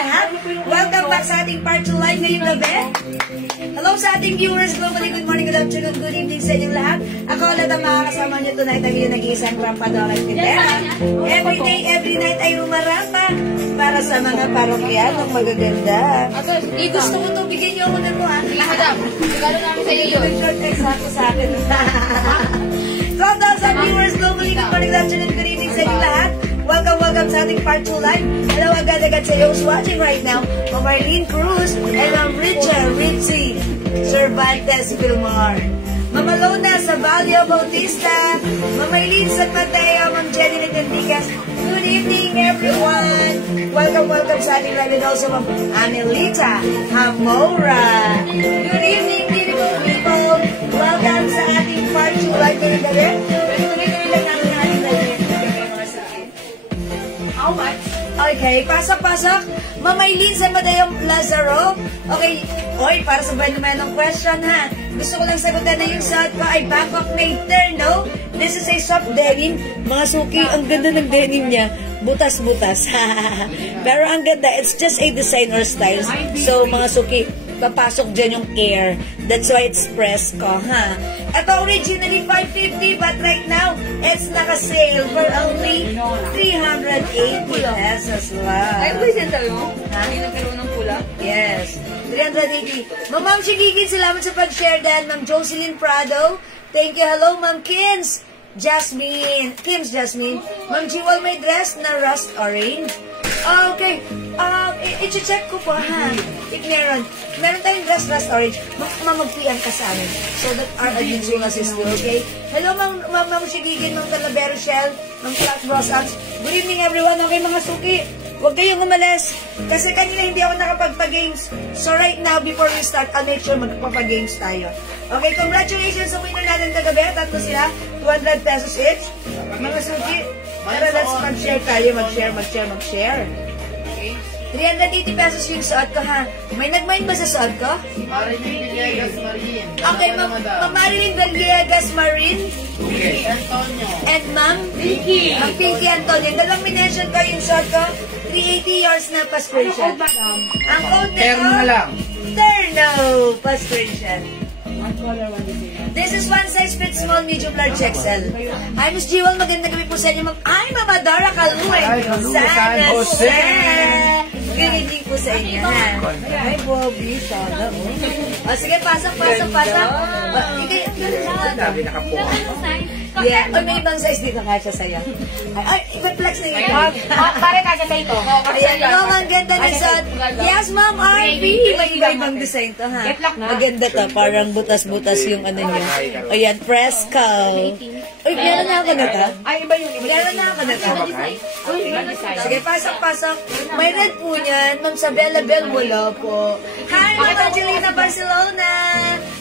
lahat. Welcome back sa ating part 2 live ngayong gabi. Hello sa ating viewers globally. Good morning, good afternoon, good evening sa inyong lahat. Ako ulit ang makakasama niyo tonight ang iyong nag-iisang Rampador at Tindera. Every day, every night ay rumarapa para sa mga parokyanong magaganda. Gusto ko ito, bigyan niyo ako ng mo, ha? Madam, regalo namin sa iyo yun. Short text ako sa akin. Welcome sa viewers globally. Good morning, good afternoon, good evening sa inyong lahat. Welcome sa ating part 2 live. Hello agad-agad sa iyo who's watching right now. Ma'am Arlene Cruz and Ma'am Ritchie Cervantes Vilmar. Ma'am Alona sa Valio Bautista. Ma'am Aileen San Mateo. Ma'am Jenny Nitendicas. Good evening everyone. Welcome sa ating live and also Ma'am Anelita Hamora. Good evening beautiful people. Welcome sa ating part 2 live ngayong gabi. Tuloy-tuloy lang namin ang ating live. How much? Okay, pasok. Ma'am Aileen San Mateo Lazaro. Okay, oy, para sa naman ng question ha. Gusto ko lang sagutan na yung suot ko ay Bangkok made terno. This is a soft denim. Mga suki, ang ganda ng denim niya. Butas-butas. Pero ang ganda, it's just a design or style. So, mga suki, papasok dyan yung care. That's why it's Fresco, ha? Ito originally 550, but right now, it's naka-sale for only 380 pesos lang. Ay, ba yung sentral mo? Ha? Hindi nagkaroon ng pula? Yes. 380. Ma'am Shigigin, salamat sa pag-share dan. Ma'am Jocelyn Prado. Thank you. Hello, Ma'am Kim's Jasmine. Ma'am Jewel, may dress na rust orange. Okay. I-check ko po, ha? If meron tayong dress rust orange, mag-PM ka sa amin. So that our admins will assist you, okay? Hello, Ma'am Shigigin, Ma'am Talavero Shell, Ma'am Clark Brosams. Good evening, everyone. Okay, mga suki. Huwag kayong umalis. Kasi kanina hindi ako nakapagpa-games. So right now, before we start, I'll make sure magpapa-games tayo. Okay, congratulations sa winner natin kagabi. Tatlo sila. 200 pesos each. Mga suki, tara, let's mag-share tayo. Mag-share. Okay. 380 pesos yung suot ko, ha? May nag-mind ba sa suot ko? Marilyn Villegas Marin. Okay, Ma'am Marilyn Villegas Marin. Antonio. And Ma'am Pinky. Ma'am Pinky Antonio. Dalawang minention ko yung suot ko. 380 yours na pa-screenshot. Ang code nito, Terno na lang. Terno pa-screenshot. One color, one design. This is one size fits small, medium, large, XL. Hi, Miss Jewel. Magandang gabi po sa inyo, Ma'am. Ay, Ma'am Adora Kaluy. Ay, Kaluy, San Jose. Good evening po sa inyo, ha? Ay, Bobby, sana. O, sige, pasok. Sabi nakapuha. Yeah. O, may ibang size dito, kasya sa'yo. Ay, i-flex na yun. Pare kasi sa ito. Ayan, Ma'am, ang ganda na sa... Yes, Ma'am, RP. May iba-ibang design to, ha? Maganda to. Parang butas-butas yung ano niya. Ayan, Fresco. Uy, meron na ako na to. Ay, iba yun. Meron na ako na to. Uy, iba design. Sige, pasok. May red po niyan. Ma'am Sabella Bell, wala po. Hi, Ma'am Angelina Barcelona.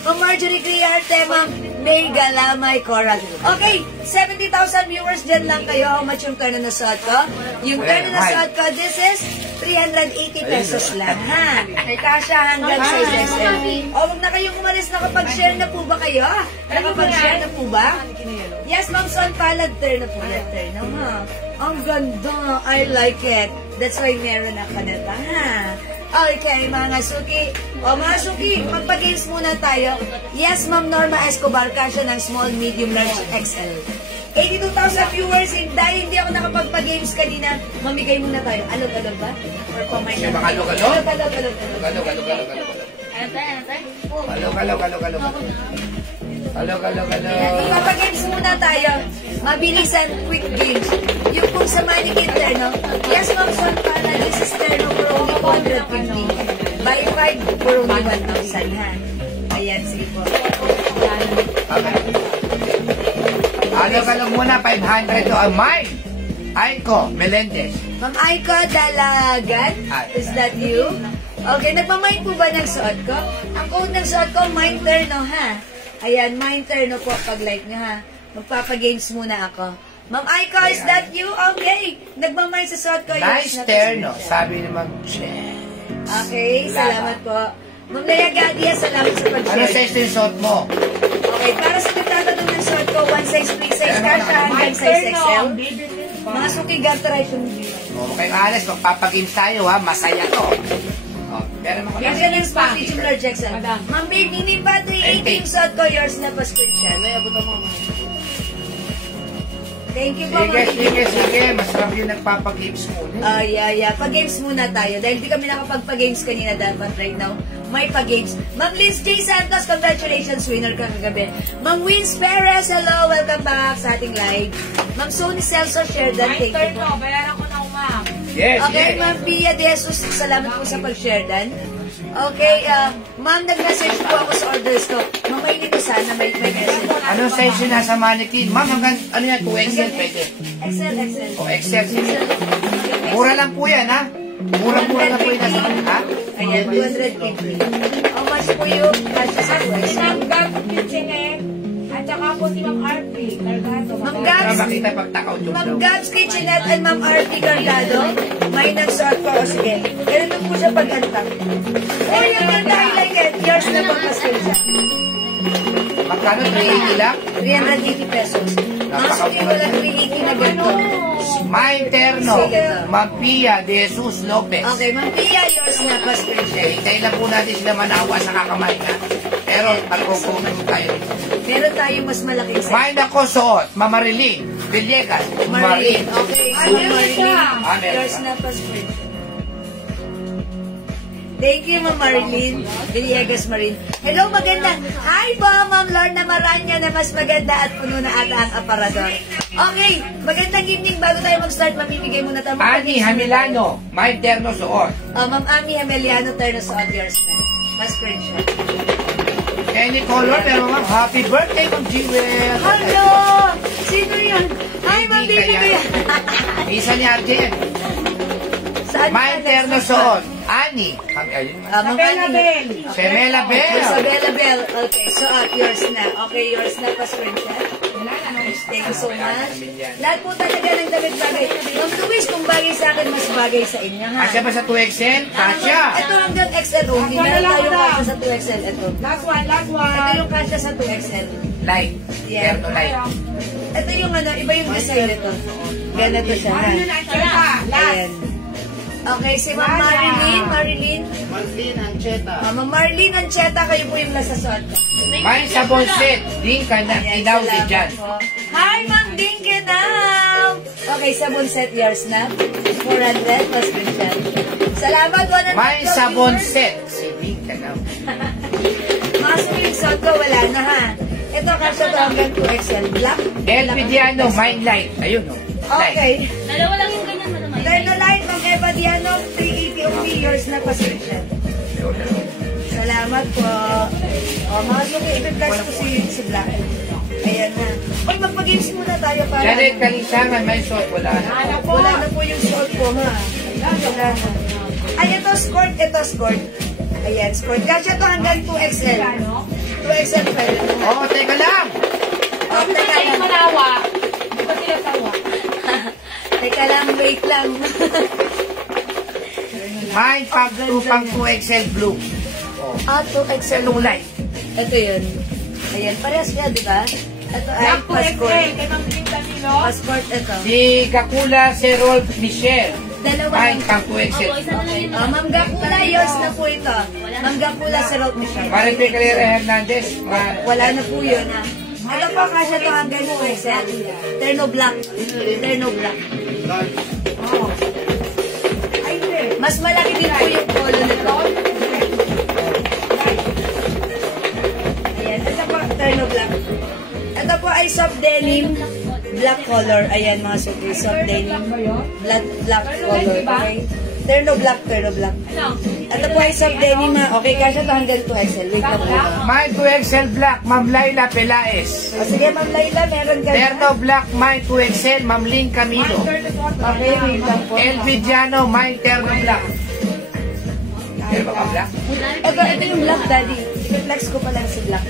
Ma'am Marjorie Criarte, Ma'am May Galamay Coral. Okay, 70,000 viewers dyan lang kayo. How much yung terno na suot ko? Yung terno na suot ko, this is 380 pesos lang, ha? Kasha hanggang 6XL. O, huwag na kayong umalis. Nakapag-share na po ba kayo? Nakapag-share na po ba? Yes, Ma'am Son Palad, terno po yan. Terno, ha? Ang ganda. I like it. That's why meron ako na ito, ha? Okay, mga suki. O, mga suki, magpa-games muna tayo. Yes, Ma'am Norma Escobar, kasya ng small, medium, large, XL. 82,000 viewers, dahil hindi ako nakapagpa-games kanina, mamigay muna tayo. Alog-alog ba? Or pamay na? Alog-alog? Alog-alog. Magpapa-games muna tayo. Mabilisan, quick games. Yung kung sa mannequin terno, yes, Ma'am Son, para this is terno for only 450. Buy 5 for only 1,000, ha? Ayan, sige po. Alog-alog muna, 500 to ang mine. Aiko Melendez. Ma'am Aiko Dalagan, is that you? Okay, nagmamind po ba ng suot ko? Ang code ng suot ko, mind terno, ha? Ayan, mind terno po pag like nyo, ha? Magpapagames muna ako. Ma'am Aiko, is that you? Okay, nagmamind sa suot ko. Nice terno, sabi ni Ma'am Chen. Okay, salamat po. Ma'am Naya Gadia, salamat sa pag-share. Ano size din suot mo? Okay, para sa nagtatanong ng suot ko, one size, free size, kasha hanggang size XL. Mga suki garterized yung Okay, Alex, magpapagames tayo ha. Masaya to. Oh, pero mga Yan yan yung spotty tubular Jackson. Madam. Ma'am Babe, hindi pa 318 suot ko. Yours na pa screenshot. May abot mo. Thank you po, Ma'am. Sige. Masarap yung nagpapagames muna. Yeah. Pag-games muna tayo. Dahil di kami nakapag-games kanina dapat right now. May pag-games. Ma'am Liz J. Santos, congratulations. Winner ka kagabi. Ma'am Wins Perez, hello. Welcome back sa ating live. Ma'am Sony Celso, share that. My Thank turn you po. no. Bayaran ko na ma'am. Yes, Okay, yes. Ma'am Pia De Jesus, salamat po sa pag-share dan. Okay, Ma'am, nag-message po ako sa orders ko. Mamay nito sana, may message. Anong size yung nasa mannequin? Ma'am, hanggang, ano yan, 2XL pwede. Excel. O, XL, sige. Mura lang po yan, ha? Mura lang po yung nasa, ha? Ayan, 250. How much po yung cash sa US? Tinanggap kitchenette. At saka po si Ma'am RP. Cargado. Ma'am Para Gabs, makita pag takaw yung Ma'am daw. Gabs Kitchenette and Ma'am RP Cargado, may nag-sort ko. O, sige. Ganun po siya pag-antak. Oh, yung ganda, I like it. Yours na po, Pascal siya. Magkano? 380 lang? 380 pesos. Masok yung wala 380 na ganito. My Terno, Ma'am Pia De Jesus Lopez. Okay, Ma'am Pia, yours na, Pascal siya. Hintayin lang po natin sila manawa sa kakamay, ha? Pero, magkukunan mo tayo. Meron tayong mas malaking set. May nako suot, Ma'am Marilyn Villegas. Marilyn. Okay, so meron siya. Marilyn, yours na, Pascal. Thank you, Ma'am Marilyn. Villegas Marin. Hello, maganda. Hi po, Ma'am Lorna Maranya na mas maganda at puno na ata ang aparador. Okay, magandang evening. Bago tayo mag-start, mamimigay muna tayo. Ani Hamilano, May Terno suot. Ma'am Ami Hamiliano, turn us on yours na. Mas screenshot. Any color, pero ma'am, happy birthday, Ma'am Jewel. Hello! Sino yan? Hi, Ma'am Baby Baby. kaya. Isa ni Arjen. Saan May ka Terno nasa- suot. Ani. Ayun. Ma'am Isabella Ani. Bell. Semela Bell. Isabella Bell. Okay, so yours na. Okay, yours na pa screenshot. Thank you so much. Lahat po talaga ng damit bagay. Ma'am Luis, kung bagay sa akin, mas bagay sa inyo, ha? Asya ba sa 2XL? Kasya. Ito hanggang XL only. Meron tayong kasya sa 2XL. Ito. Last one. Ito yung kasya sa 2XL. Light. Yeah. Terno light. Ito yung iba yung design nito. Ganito siya, ha? Ano na ang tsaka? Last. Ayan. Okay, si Ma'am Marilyn. Marlene Ancheta. Ma'am Marlene Ancheta, kayo po yung nasa suot. May sabon set. Din ka na Ayan, inaw si salamat Jan. po. Hi, Ma'am Dinky now! Okay, sabon set years na. 400 plus screenshot. Salamat, 100. May sabon set. Si Din ka na. Mga sumilig suot ko, wala na ha. Ito, kasya to hanggang 2XL. Black. El Vidiano, Mind Light. Ayun, no. Light. Okay. Dalawa lang yung ganyan, madam. Turn the light, Ma'am Eva Diano, 380 only years na pa screenshot. Salamat po. O, mga suki, i-flex ko si Black. Ayan na. Uy, magpag-games muna tayo para... Janet Kalinsangan, may suot. Wala na. Wala na po yung suot ko, ha? Wala na. Ay, ito, skirt. Ayan, skirt. Kasya to hanggang 2XL. 2XL pa rin. Oh, teka lang. O, teka Ay, lang. malawa. Hindi ba sila tawa? Teka lang, wait lang. May pang 2XL blue. Ah, 2XL. Itong light. Ito yun. Ayan, parehas siya, di ba? Ito ay Black to XL. passport. Kay Ma'am Lynn Danilo. Passport, ito. Si Kakula Serol Michelle. Dalawa May lang. pang 2XL. Okay. Ma'am Gakula, yours na po ito. Ma'am Gakula, si Rob Michelle. Maripe Calera Hernandez. Wala na po yun, ha? Ano po, kasya to hanggang 2XL. Terno black. Oh. Ay, hindi. Mas malaki din po yung polo nito. Ayan, ito po, terno black. Ito po ay soft denim, black color. Ayan, mga suki, soft denim, black color. Okay? Terno black. Ito po ay soft denim, ha? Okay, kasya to hanggang 2XL. Wait lang po. May 2XL black. Ma'am Laila Pelaez. O sige, Ma'am Laila, meron ka Terno black. May 2XL. Ma'am Ling Camilo. Okay, wait lang po. El Vidiano. May terno black. Meron ba ka black? Ito yung black, daddy. I-flex ko pa lang si black.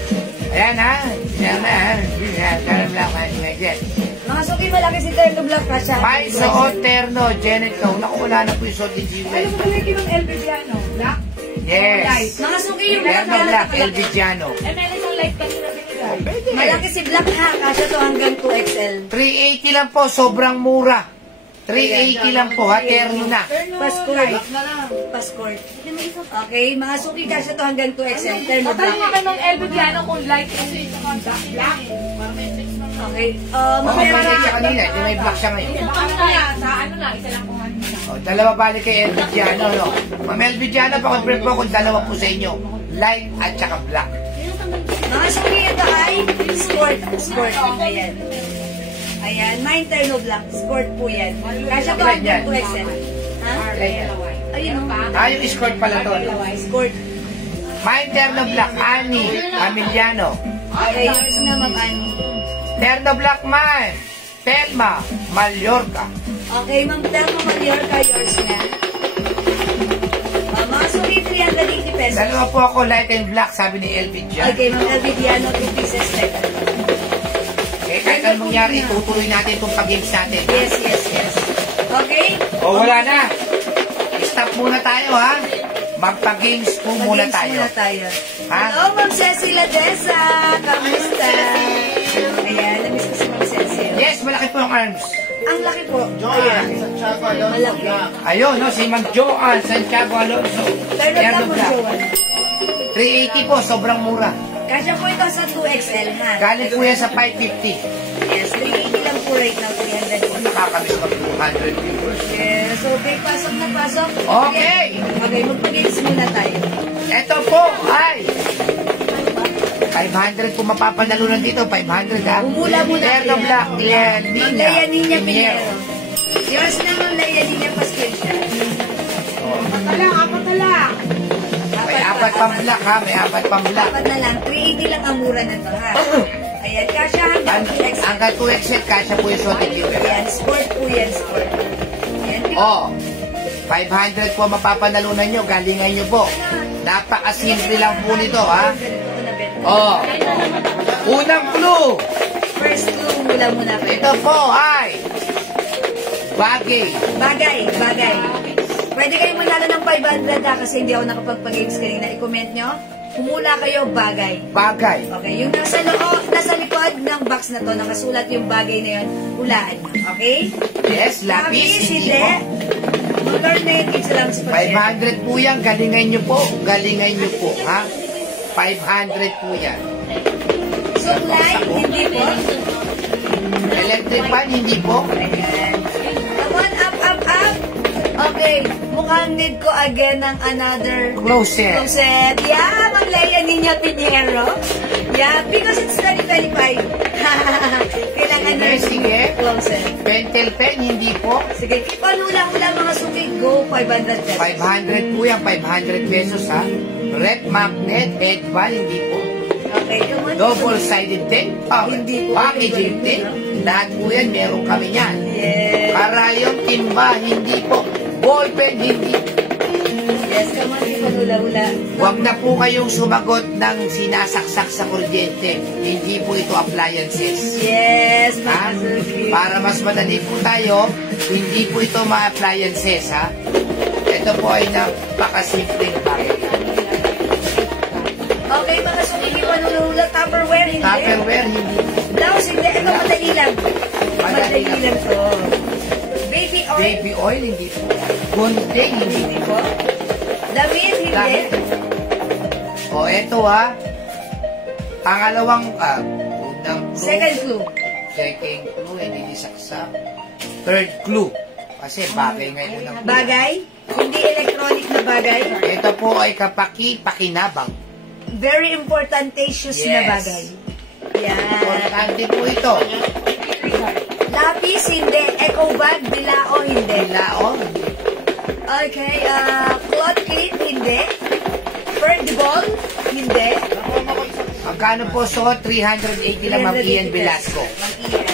Ayan ha. Ayan na ha. Terno black. May 2XL. Mga suki, malaki si terno black, kasya. May suot terno. Janet Kau. Naku, wala na po yung suot ni Ano Jewel. mo kami kinong El Viviano? Black? Yes. Mga suki, yung Terno black. El Vidiano. Eh, meron isang light kanina binigay. Pwede. malaki si black, ha? Kasya to hanggang 2XL. 380 lang po. Sobrang mura. 380 lang po ha, terno na. Passport. Passport. Okay, mga suki kasya to hanggang 2XL. Termo Tatanong black. nga ng LB Piano kung light is black. Okay. Okay, balik siya kanina. Di may black siya ngayon. Baka kaya sa ano lang, isa lang po O, dalawa balik kay Elvidiano, no? Ma'am Elvidiano, pakipre po kung dalawa po sa inyo. Light at saka black. Mga suki, ito ay sport. Sport. Ayan. Ayan. Mine terno black. Sport po yan. Kasya to hanggang 2XL. Ha? Ayun o. Yung escort pala to. Sport. Mine terno black, Ani, Camiliano. Okay, yours na mag-ano. Terno black man, Telma, Mallorca. Okay, Ma'am Telma Mallorca, yours na. Mga suki, 380 pesos. Dalawa po ako, light and black, sabi ni Elvidiano. Okay, Ma'am Elvidiano, 2 pieces set. Okay, kahit anong mangyari, tutuloy natin itong pag-games natin. Yes, yes, yes. Okay? O, wala na. Stop muna tayo, ha? Magpa-games po muna Mag-games tayo. muna tayo. Ha? Hello, Ma'am Ceci Ladesa. Kamusta? Ayan, namiss ko si Ma'am Ceci. Yes, malaki po ang arms. Ang laki po. Ayan. Malaki. Ayun, no, si Ma'am Joanne Santiago Alonso. Pero Terno tamo, black. Joan. 380 po, sobrang mura. Kasya po ito sa 2XL, ha? Galing po yan sa 550. Yes, 380 lang po right now, 300 po. Nakakamiss mag 200 viewers. Yes, okay, pasok na pasok. Okay. Okay, magpag-games muna tayo. Ito po ay 500 po mapapanalunan dito, 500 ha. Umula muna. Terno black, yan, Ma'am Leia Nina Pinero. Yours na, Ma'am Leia Nina Pasquilcia. Apat na lang. May apat pang black ha, may apat pang black. Apat na lang. 380 lang ang mura na to, ha? Ayan, kasya hanggang 2XL. Hanggang 2XL, kasya po yung short delivery. Ayan, sport po yan, sport. Ayan, Oh, 500 po mapapanalunan nyo, galingan nyo po. Napakasimple lang po nito ha. Oh, unang clue. First clue, mula-muna pa. Ito po ay bagay. Bagay, bagay. Pwede kayong manalo ng 500 ha, kasi hindi ako nakapagpag-games kanina. I-comment nyo. Humula kayo, bagay. Bagay. Okay, yung nasa likod ng box na to, nakasulat yung bagay na yun, hulaan. Okay? Yes, lapis. Hindi po. Mag-learn na yun, kids lang sa 500 po yan, galingan nyo po. Galingan nyo po, ha? 500 po yan. Supply, hindi po. Electric fan, hindi po. Ayan. Come on, up, up, up. Okay, mukhang need ko again ng another Closet. closet. Yeah, Ma'am Leia Nina Pinero. Yeah, because it's 2025. Kailangan na Sige. closet. Pentel pen, hindi po. Sige, keep on hula-hula mga suki. Go, 500 pesos. 500 po yan, 500 pesos, ha? Red magnet, head fan, hindi po. Okay, come on. Double-sided tape, Hindi po. packaging tape. Lahat po yan, meron kami yan. Yes. Karayong timba, hindi po. Ballpen, hindi. Yes, come on, keep on hula-hula. Huwag na po kayong sumagot ng sinasaksak sa kuryente. Hindi po ito appliances. Yes, Ha? mga suki. Para mas madali po tayo, hindi po ito mga appliances, ha? Ito po ay napakasimpleng bagay. Okay, mga suki, keep on hula-hula. Tupperware, hindi. Tupperware, hindi. Blouse, hindi. Ito, madali lang. Madali lang to. Baby oil, Baby oil, hindi po. Gunting, hindi hindi po. Damit, hindi. Damit. O, eto ha. Pangalawang, unang clue. Second clue. Second clue, hindi disaksak. Third clue. Kasi bagay ngayon ang clue. Bagay, hindi electronic na bagay. Ito po ay pakinabang. Very important issues na bagay. Yan. Importante po ito. Lapis, hindi. Eco bag, bilao, hindi. Laon. Okay, cloth clip, hindi. Bird ball, hindi. Magkano po so? 380 lang, Ma'am Ian Velasco. Ma'am Ian.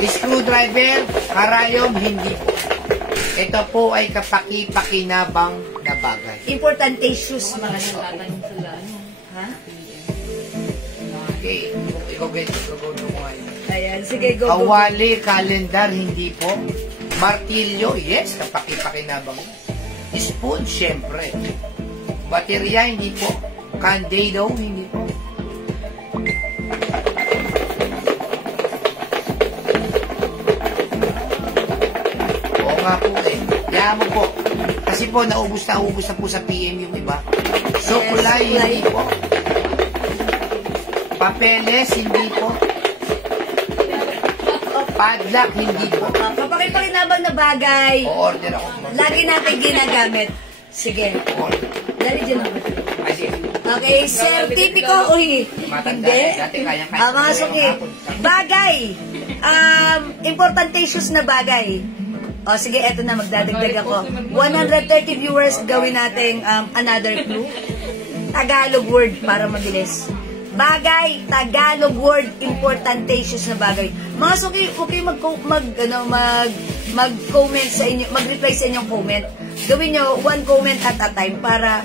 Screwdriver, karayom, hindi po. Ito po ay pakinabang na bagay. Important issues, mga suki. Ha? Okay. Ikaw ngayon. Ayan, sige, go, go. Kawali, kalendar, hindi po. Martilyo, yes, pakinabang. Spoon, syempre. Baterya, hindi po. Candado, hindi po. Oo nga po eh. Kaya mo po. Kasi po, naubos na po sa PM yung iba. So, kulay, hindi po. Papeles, hindi po. Padlock, hindi po. Papakipakinabang na bagay. O-order ako. Lagi natin ginagamit. Sige. Dali dyan ako. Okay, sertipiko. Uy, hindi. Mga suki. Bagay. Importante issues na bagay. O sige, eto na, magdadagdag ako. 130 viewers, gawin natin another clue. Tagalog word para mabilis. Bagay, Tagalog word, importante issues na bagay. Mga suki, okay mag-comment sa inyo, mag-reply sa inyong comment. Gawin nyo one comment at a time para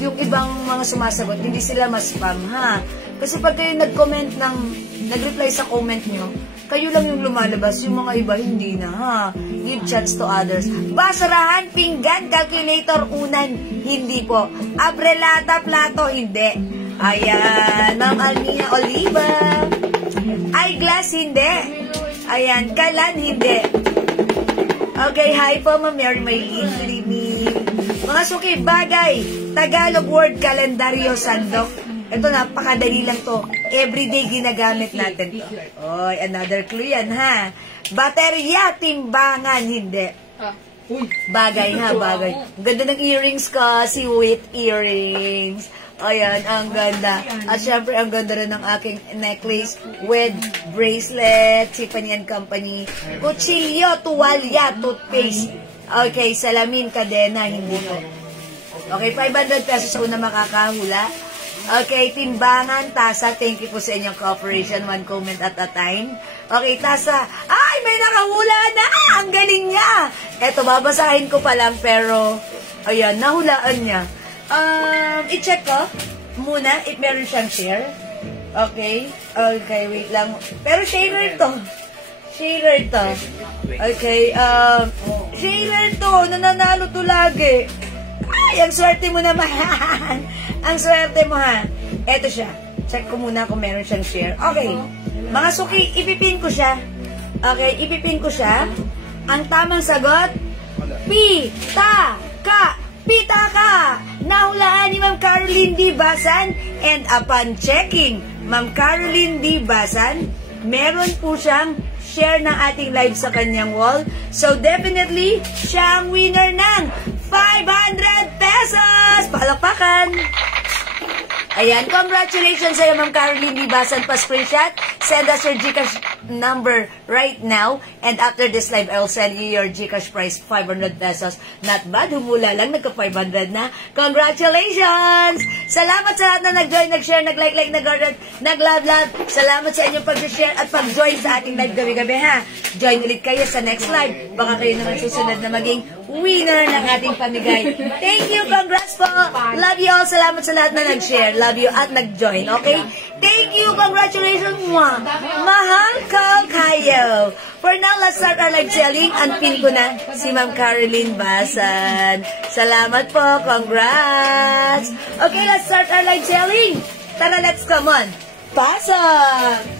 yung ibang mga sumasagot, hindi sila ma-spam, ha? Kasi pag kayo nag-reply sa comment nyo, kayo lang yung lumalabas, yung mga iba hindi na, ha? Give chance to others. Basurahan, pinggan, calculator, unan, hindi po. Abrelata, plato, hindi. Ayan, Ma'am Almina Oliva. Eyeglass, hindi. Ayan, kalan, hindi. Okay, hi po, Ma'am Mary Maylene. Good evening. Mga suki, bagay, Tagalog word, kalendaryo, sandok. Ito, napakadali lang to. Everyday ginagamit natin to. Oy, another clue yan, ha? Baterya, timbangan, hindi. Bagay, ha, bagay. Ang ganda ng earrings ko, si with earrings. Ayan, ang ganda. At syempre, ang ganda rin ng aking necklace with bracelet, Tiffany & Company. Kutsilyo, tuwalya, toothpaste. Okay, salamin, kadena, hindi po. Okay, 500 pesos una makakahula. Okay, timbangan, tasa. Thank you po sa inyong cooperation. One comment at a time. Okay, tasa. Ay, may nakahula na! Ang galing niya! Eto, babasahin ko pa lang, pero, ayan, nahulaan niya. I-check ko muna if meron siyang share. Okay. Okay, wait lang. Pero sharer to. Sharer to. Okay, sharer to. Nananalo to lagi. Ay, ang swerte mo naman. Ang swerte mo, ha. Eto siya. Check ko muna kung meron siyang share. Okay. Mga suki, ipipin ko siya. Okay, ipipin ko siya. Ang tamang sagot, Pitaka! Nahulaan ni Ma'am Caroline D. Basan, and upon checking, Ma'am Caroline D. Basan, meron po siyang share ng ating live sa kanyang wall. So definitely, siya ang winner ng 500 pesos! Palakpakan! Ayan, congratulations sa'yo, Ma'am Caroline Libasan. Pa-screenshot, send us your GCash number right now. And after this live, I'll send you your GCash prize, 500 pesos. Not bad, humula lang, nagka-500 na. Congratulations! Salamat sa lahat na nag-join, nag-share, nag-like, nag-love. Salamat sa inyong pag-share at pag-join sa ating live gabi-gabi, ha? Join ulit kayo sa next live. Baka kayo naman susunod na maging winner ng ating pamigay. Thank you, congrats po. Love you all. Salamat sa lahat na nag-share. Love you at nag-join, okay? Thank you, congratulations, mwah. Mahal ko kayo. For now, let's start our live selling. Unpin ko na si Ma'am Caroline Basan. Salamat po, congrats. Okay, let's start our live selling. Tara, let's come on. Pasok!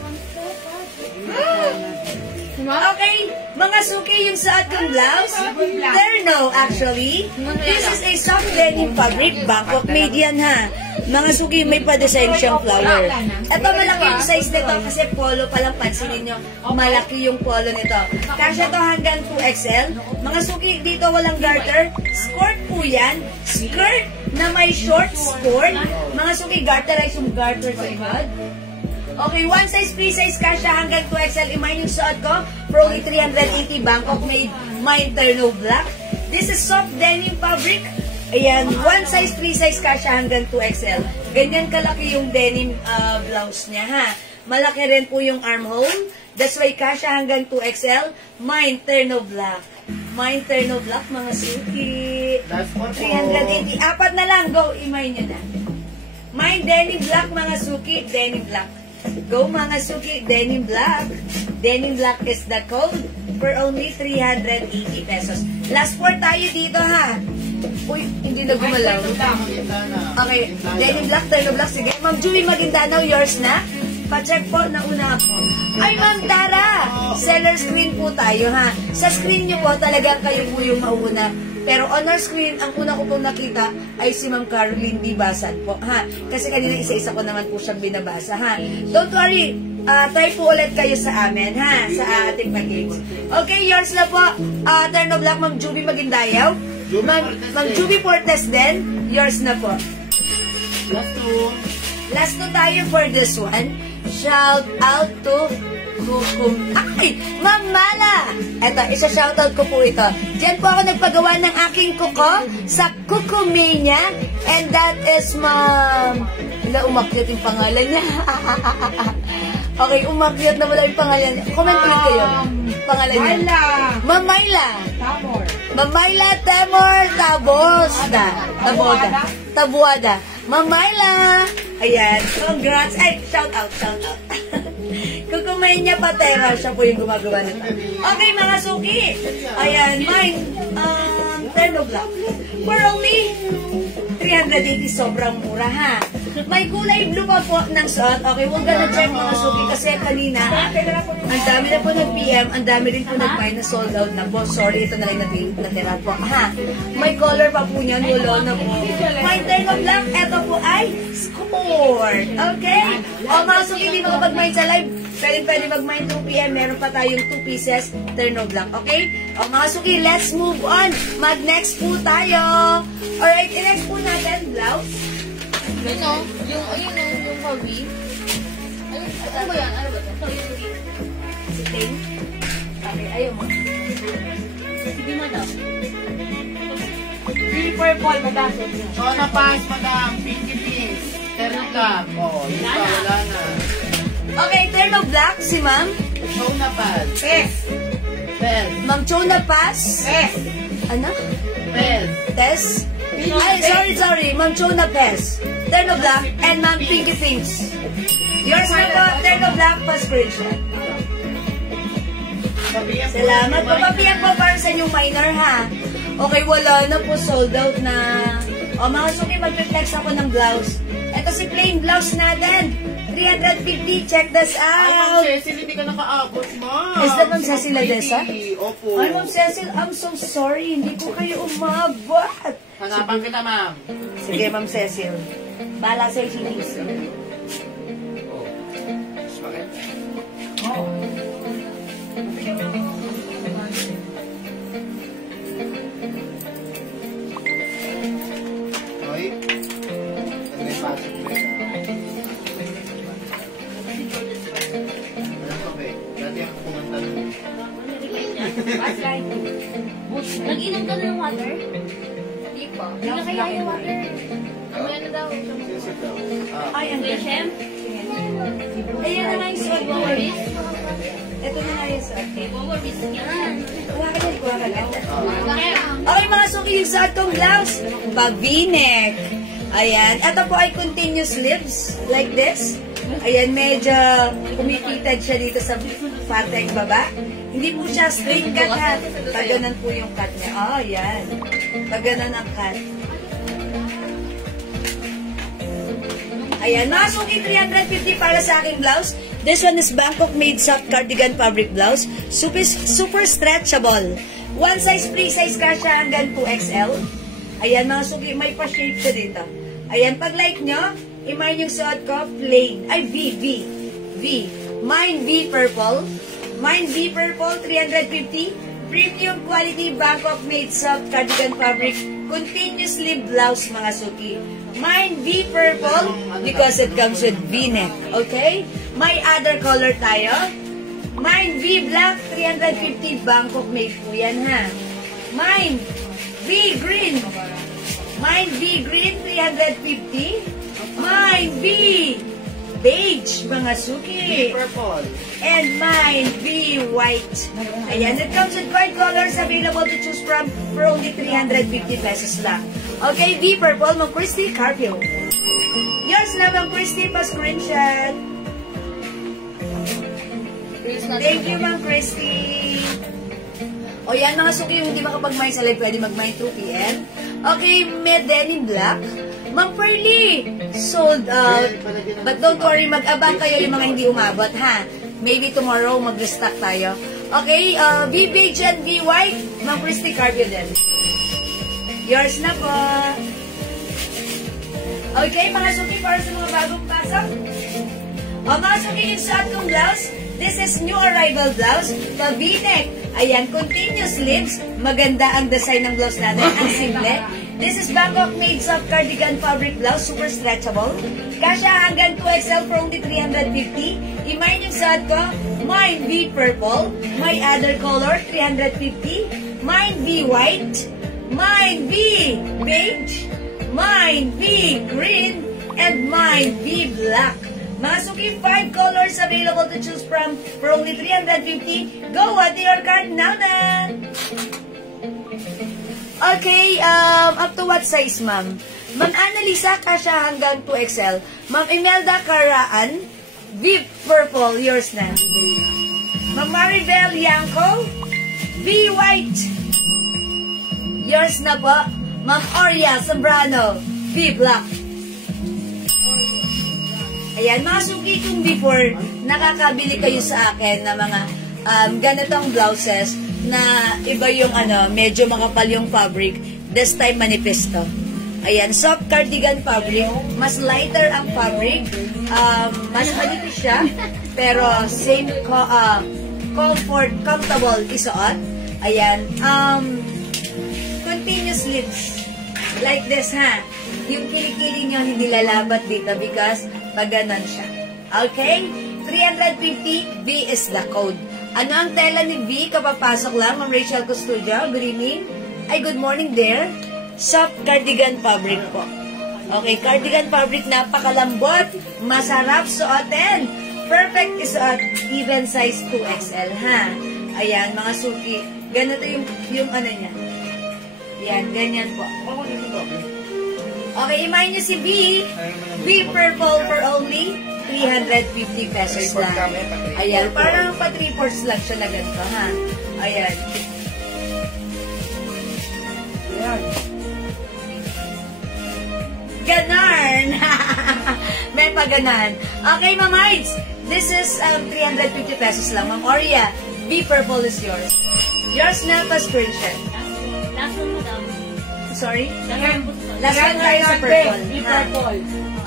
Okay, mga suki, yung sa ating blouse, terno actually. This is a soft denim fabric, Bangkok made yan, ha. Mga suki, may pa-design siyang flower. Ito, malaki yung size nito kasi polo pa lang, pansinin nyo, malaki yung polo nito. Kasya to hanggang 2XL. Mga suki, dito walang garter. Skirt po yan. Skirt na may short skirt. Mga suki, garterize yung garter sa ibad. Okay, one size, free size kasha hanggang 2XL. Imayin yung suot ko for only 380, Bangkok made, mine terno black. This is soft denim fabric. Ayan, one size, free size kasha hanggang 2XL. Ganyan kalaki yung denim blouse niya, ha. Malaki rin po yung armhole. That's why kasha hanggang 2XL. Mine terno black. Mine terno black, mga suki. 380. Apat na lang, go, imayin nyo na. Mine denim black, mga suki. Denim black. Go, mga suki, denim black. Denim black is the code for only 380 pesos. Last 4 tayo dito, ha. Uy, hindi na gumalaw. Okay, denim black, terno black. Sige, Ma'am Julie Maguindano, yours na. Pa-check po, nauna ako. Ay, Ma'am Tara! Seller screen po tayo, ha? Sa screen nyo po, talaga kayo po yung mauna. Pero on our screen, ang una ko pong nakita ay si Ma'am Caroline Dibasan po, ha? Kasi kanina isa-isa ko naman po siyang binabasa, ha? Don't worry, try po ulit kayo sa amin, ha? Sa ating pag-games. Okay, yours na po. Turn of luck, Ma'am Juby Magindayaw. Ma'am Juby Portes din. Yours na po. Last two tayo for this one. Shout out to Ma'am Mala! Eto, isa-shoutout ko po ito. Diyan po ako nagpagawa ng aking kuko sa Kukumania. And that is Ma'am... Wala, umakyat yung pangalan niya. Okay, umakyat na wala yung pangalan niya. Comment ulit kayo. Pangalan niya. Ma'am Myla. Ma'am Myla Temor Tabuada. Ma'am Myla. Ayan. Congrats. Ay, shout out. Kukumain niya patera, siya po yung gumagawa nito. Okay, mga suki. Ayan, mine. Turn of luck. For only 380, sobrang mura, ha? May kulay blue pa po ng suot. Okay, huwag na check mga suki kasi kanina, ang dami na po nag-PM, ang dami rin po nag-buy na sold out na po. Sorry, ito na lang natira po. Ha? May color pa po niyan, wala na po. My turn of luck, eto po ay score. Okay? O mga suki, hindi makapag-mine sa live. Pwede mag-mine 2 PM. Meron pa tayong 2 pieces. Turn of luck. Okay? O mga suki, let's move on. Mag-next po tayo. Alright, i-next po natin blouse. Yung Harvey. Ano ba yan? Ano ba ito? Siting? Okay, ayaw mo. Sige, madam. Purple, madam. Chona Pass, madam. Pinky Pink. Turn lang. Oh, yun pa, wala na. Okay, turn of black, si ma'am. Chona Pass. Yes. Pez. Ma'am Chona Pass. Yes. Ano? Pez. Tess? Ay, sorry. Ma'am Chona Pass. Turn of black and Ma'am Pinky Pinks. Yours na po, turn of black pa screenshot. Salamat po. Papiyak po para sa inyong minor, ha? Okay, wala na po. Sold out na. O, mga suki, mag-flex ako ng blouse. Ito si plain blouse natin. 350. Check this Ay, Ma'am out. Cecil, hindi ka nakaabot, Ma'am. Is that Ma'am Cecil Ladesa? Opo. Ay, Ma'am Cecil, I'm so sorry. Hindi ko kayo umabot. Hanapan kita, Ma'am. Sige, Ma'am Cecil. Bala sa'yo si Lisa. Hoy. Ano yung pasok mo siya? Ano to, be? Dati ako pumunta nun. Nag-inom ka na ng water? Hindi po. Hindi ka kaya yung water. Mamaya na daw. Sisit daw. Ay, ang ganda. Shem? Ayan na nga yung suot mo. Ito na nga yung suot. Overbeast yan. Wala ka din, wala ka lang. Okay, mga suki, yung suot kong blouse. Babinek. Ayan. Ito po ay continuous sleeves. Like this. Ayan, medyo kumipitad siya dito sa pateng baba. Hindi po siya straight cut, ha. Pag ganun po yung cut niya. Oh, yan. Pag ganun ang cut. Ayan, mga suki, 350 para sa aking blouse. This one is Bangkok made soft cardigan fabric blouse. Super stretchable. One size, free size ka siya hanggang 2XL. Ayan, mga suki, may pa-shape siya dito. Ayan, pag like nyo, i-mine yung suot ko, plain. Ay, V. Mine V purple. Mine V purple, 350. Premium quality Bangkok made soft cardigan fabric. Continuously blouse, mga suki. Mine V purple because it comes with V-neck. Okay? May other color tayo. Mine V black, 350 Bangkok made po yan, ha. Mine V green. Mine V green, 350. Mine V beige, mga suki. Purple. And mine V white. Ayan, it comes with 5 colors available to choose from for only 350 pesos lang. Okay, V purple, Ma'am Christy Carpio. Yours na, Ma'am Christy, pa screenshot. Thank you, Ma'am Christy. O yan, mga suki, yung hindi makapag-mine sa live, pwede mag-mine 2 PM. Okay, may denim black. Ma'am Pearly, sold out. But don't worry, mag-abang kayo yung mga hindi umabot, ha? Maybe tomorrow mag-restock tayo. Okay, V-Beige and V-White, Ma'am Christy Carpio din. Yours na po. Okay, mga suki para sa mga bagong pasok. Mga suki, yung suot kong blouse, this is new arrival blouse, the V-neck. Ayan, continuous sleeves. Maganda ang design ng blouse natin. Ang simple. This is Bangkok made soft cardigan fabric blouse. Super stretchable. Kasya hanggang 2XL for only 350. I-mine yung suot ko. Mine V purple. My other color, 350. Mine V white. Mine V beige. Mine V green. And mine V black. Mga suki, 5 colors available to choose from for only 350. Go at your card now na! Okay, up to what size, ma'am? Ma'am Annalisa, kasya hanggang 2XL. Ma'am Imelda Caraan, V purple, yours na. Ma'am Maribel Yanko, V white. Yours na po. Ma'am Oria Zambrano, V black. Ayan, mga suki, kung before, nakakabili kayo sa akin na mga ganitong blouses na iba yung medyo makapal yung fabric, this time manifest to. Ayan, soft cardigan fabric, mas lighter ang fabric, mas manipis siya, pero same comfortable isuot. Ayan, continuous sleeves, like this, ha? Yung kilikili nyo hindi lalabat dito because pag ganon siya. Okay? 350, V is the code. Ano ang tela ni V? Kapapasok lang, Ma'am Rachel Custodio. Good evening. Ay, good morning there. Soft cardigan fabric po. Okay, cardigan fabric, napakalambot. Masarap suotin. Perfect isuot. Even size 2XL, ha? Ayan, mga suki. Ganito yung ano niya. Ayan, ganyan po. Okay, imahin niyo si V. V purple for only 350 pesos lang. Ayan, parang pa 3/4 lang siya na ganito, ha? Ayan. Ayan. Ganon! May paganan. Okay, Ma'am Hides. This is 350 pesos lang. Ma'am Oria, V purple is yours. Yours na pa screenshot. Last one, madam. Sorry? Last one tayo sa purple.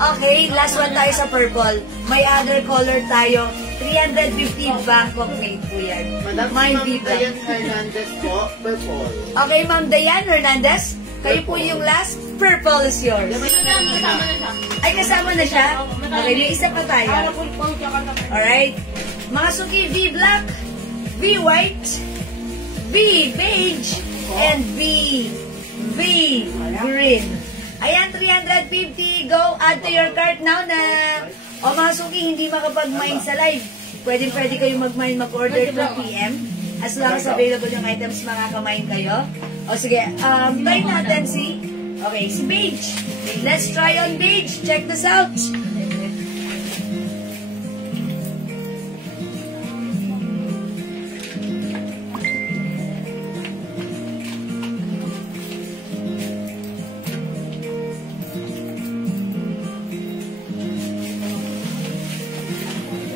Okay, last one tayo sa purple. May other color tayo. 350 Bangkok made po yan. Madam, Mine Ma'am Viva. Dayan Hernandez po, purple. Okay, Ma'am Dayan Hernandez. Kayo po yung last. Purple is yours. Kasama na siya. Ay, kasama na siya? Okay, may isa pa tayo. Alright. Mga suki, V black, V white, V beige, and V green. Ayan, 350. Go, add to your cart now na. O mga suki, hindi makapag-mine sa live. Pwede kayo mag-mine, mag-order 2 PM. As long as available yung items, makaka-mine kayo. O sige, try natin si... Okay, si beige. Let's try on beige. Check this out.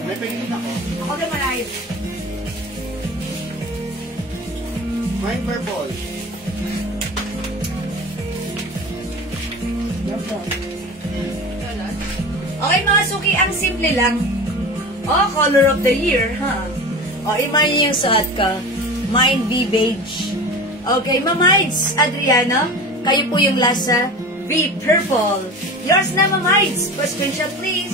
May pagiging ako. Ako na malayo. Mine purple. Okay mga suki, ang simple lang. Oh, color of the year, ha? Oh, imagine yung suot ka. Mine V beige. Okay, Ma'am Hides, Adriana, kayo po yung last sa V purple. Yours na, Ma'am Hides. For screenshot, please.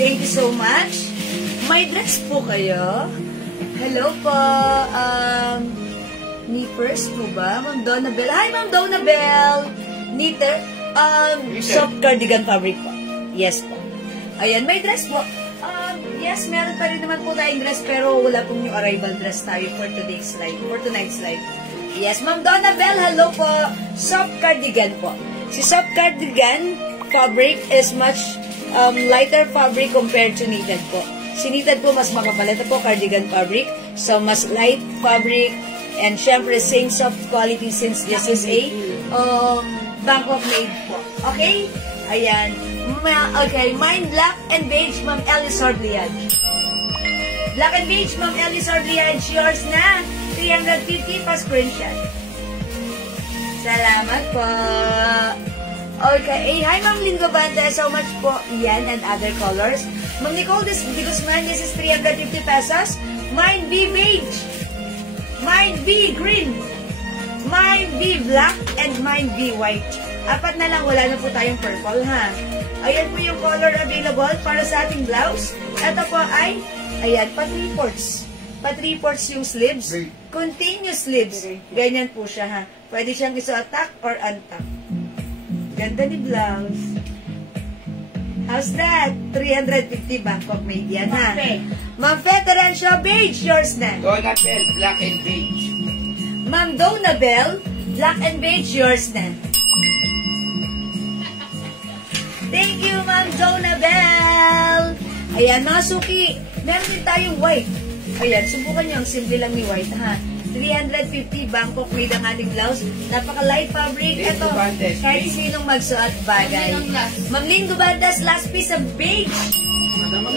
Thank you so much. May dress po kayo. Hello po. Knitters po ba? Ma'am Donabel. Hi, Ma'am Donabel. Knitter. Soft cardigan fabric po. Yes po. Ayan, may dress po. Yes, meron pa rin naman po tayong dress pero wala pong new arrival dress tayo for today's live. For tonight's live. Yes, Ma'am Donabel. Hello po. Soft cardigan po. Si soft cardigan fabric is much lighter fabric compared to knitted po. Si knitted po mas makapal. Ito po cardigan fabric. So, mas light fabric. And syempre, same soft quality since this is a Bangkok made po. Okay? Ayan. Okay, mine black and beige, Ma'am Ellie Sorbliage. Black and beige, Ma'am Ellie Sorbliage, yours na. 350 pa screenshot. Salamat po. Okay, hi Ma'am Lingo Banda, so much po. Yan and other colors. Ma'am Nicole, this Guzman, this is 350 pesos. Mine be beige. Mine be green. Mine be black and mine be white. Apat na lang, wala na po tayong purple ha. Ayan po yung color available para sa ating blouse. Ito po ay, ayan, pa 3 fourths. Pa 3 fourths yung sleeves. Continuous sleeves. Ganyan po siya ha. Pwede siyang iso-attack or untuck. Ganda ni blouse. How's that? 350 Bangkok made yan ha. Ma'am Federancio, beige, yours na. Donabel, black and beige. Ma'am Donabel, black and beige, yours na. Thank you, Ma'am Donabel. Ayan, mga suki, meron din tayong white. Ayan, subukan nyo, ang simple lang ni white ha. 350 Bangkok made ang ating blouse. Napaka-light fabric. Ito, kahit sinong magsuot bagay. Ma'am Lingo Bandas, last piece of beige.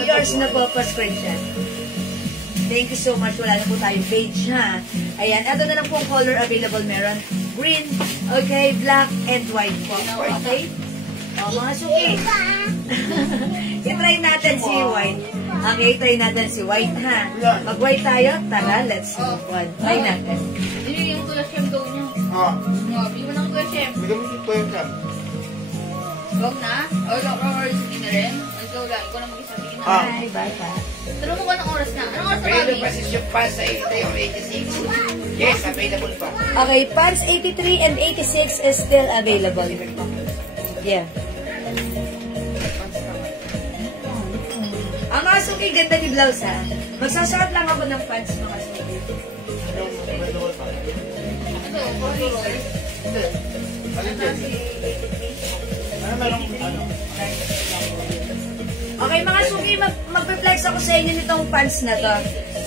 Yours na po pa screenshot. Thank you so much. Wala na po tayong beige, ha? Ayan, ito na lang po color available meron. Green, okay, black, and white po. Okay? O, mga suki. I-try natin si white. Okay, try natin si white, ha? Mag-white tayo. Tara, let's move on. Try natin. Yun yung Kuya Shem daw niya. Bili mo ng Kuya Shem. Bigyan mo si Kuya Shem. Go na? Or sige na rin? Ikaw lang. Ikaw na mag-isa. Sige na. Bye, bye. Tulungan mo ng oras na. Anong oras na, Available Bobby? pa si Shukpa sa 83 or 86. Yes, available pa. Okay, pants 83 and 86 is still available. Yeah. Ang mga suki, ganda ni blouse ha. Magsashort lang ako ng pants mga suki. Ito, corduroy. Okay, mga suki, mag-flex ako sa inyo nitong pants na to.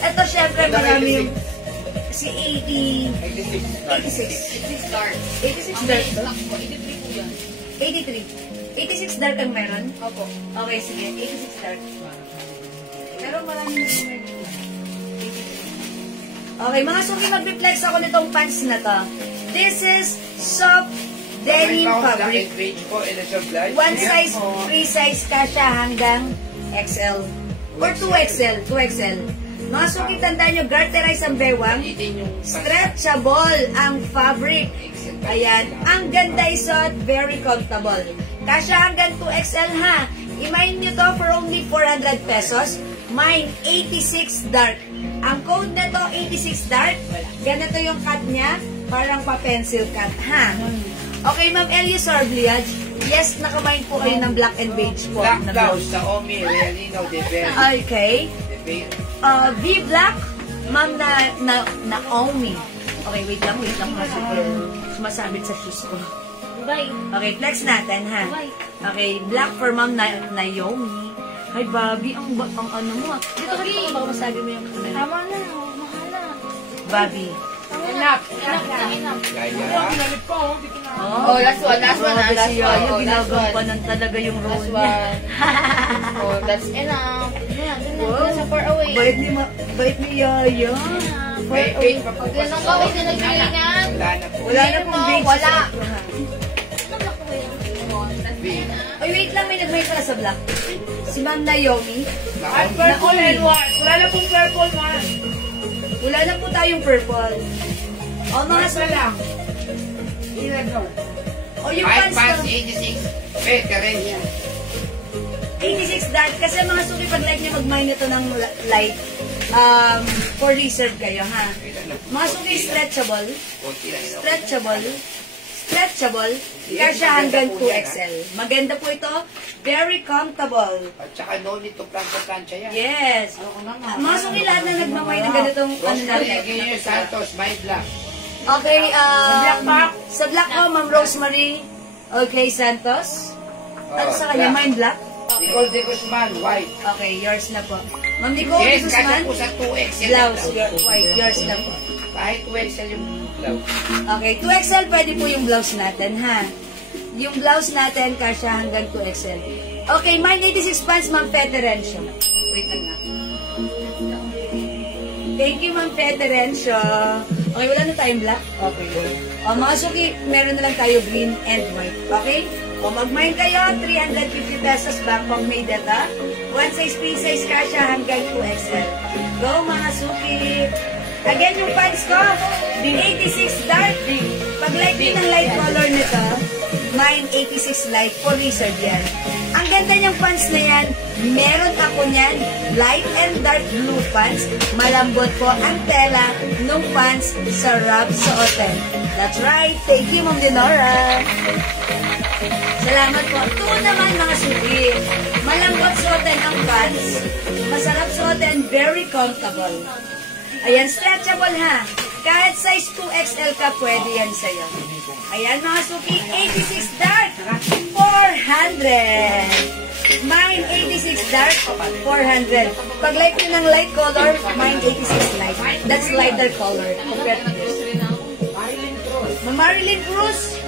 Ito, syempre, marami yung si 86 dark. 86 dark to? 83 po yan. 83. 86 dark ang meron? Opo. Okay, sige. 86 dark. Pero marami na yung meron. Okay, mga suki, mag-flex ako nitong pants na to. This is soft denim Black fabric. and beige po, and it's your blood. One size, free size ka siya hanggang XL. Or 2XL. 2XL. Mga suki, tandaan nyo, garterize ang bewang. Stretchable ang fabric. Ayan. Ang ganda isot, very comfortable. Kasya hanggang 2XL ha. Imayin nyo to for only 400 pesos. Mine, 86 dark. Ang code na to, 86 dark. Ganito yung cut niya. Parang pa-pencil cut ha. Okay, Ma'am Ellie Sorbliage. Yes, nakamain po kayo ng black and beige po. Black daw sa Omi, Realino, De Bell. Okay. V black, Ma'am Naomi. Okay, wait lang. Super sumasabit sa shoes ko. Bye. Okay, flex natin, ha? Bye. Okay, black for Ma'am Naomi. Ay, Bobby, ang ano mo. Dito ka dito, baka masabi mo yung Tama na. Mahal na. Bobby. Enough. Gaya. Oh, last one. Last one. Yung ginagampanan talaga yung role niya. Oh, that's enough. Dun sa far away. Bait ni Yaya. Wait, papapas. Ganun ka, hindi nagbili niyan. Wala na po. Wala na pong beige. Wala. Ay, wait lang, may nagmay pala sa black. Si Ma'am Naomi. Purple and white. Wala na pong purple man. Wala na po tayong purple. O, mga lang. Ilagay. O, yung Five pants pants, 86. Wait, karen yan. 86 dot. Kasi mga suki, pag like nyo, mag-mine ito ng light. For reserve kayo, ha? Mga suki, stretchable. Stretchable. Kasya hanggang 2XL. Maganda po ito. Very comfortable. At saka no need to plancha yan. Yes. Mga suki, lahat na nagmamay ng ganitong ano Rosemary natin. Aguirre Santos, my black. Okay, sa black ko, Ma'am Rosemary. Okay, Santos. Ano sa kanya? Mine black? Nicole de Guzman, white. Okay, yours na po. Ma'am Nicole Yes, de kanya Guzman. po sa 2X. Blouse, white. Yours na po. Kahit 2XL yung blouse. Okay, 2XL pwede po yung blouse natin, ha? Yung blouse natin, kasya hanggang 2XL. Okay, mine 86 pants, Ma'am Federencio. Wait lang na. Thank you, Ma'am Federencio. Okay, wala na tayong black? Okay. O, mga suki, meron na lang tayo green and white. Okay? O, mag-mine kayo, 350 pesos back pag may data. One size, free size kasya hanggang 2XL. Go, mga suki! Again, yung pants ko, 86 dark. Pag light din ang light color nito, mine 86 light, for reserve yan. Ang ganda niyang pants na yan, meron ako niyan, light and dark blue pants. Malambot po ang tela nung pants, sarap suotin. That's right, thank you, Ma'am Denora. Salamat po. Ito naman, mga suki. Malambot suotin ang pants, masarap suotin, very comfortable. Ayan, stretchable ha. Kahit size 2XL ka, pwede yan sa'yo. Ayan, mga suki, 86 dark, 400. Mine, 86 dark, 400. Pag like nyo ng light color, mine 86 light. That's lighter color compared to this. Marilyn Cruz.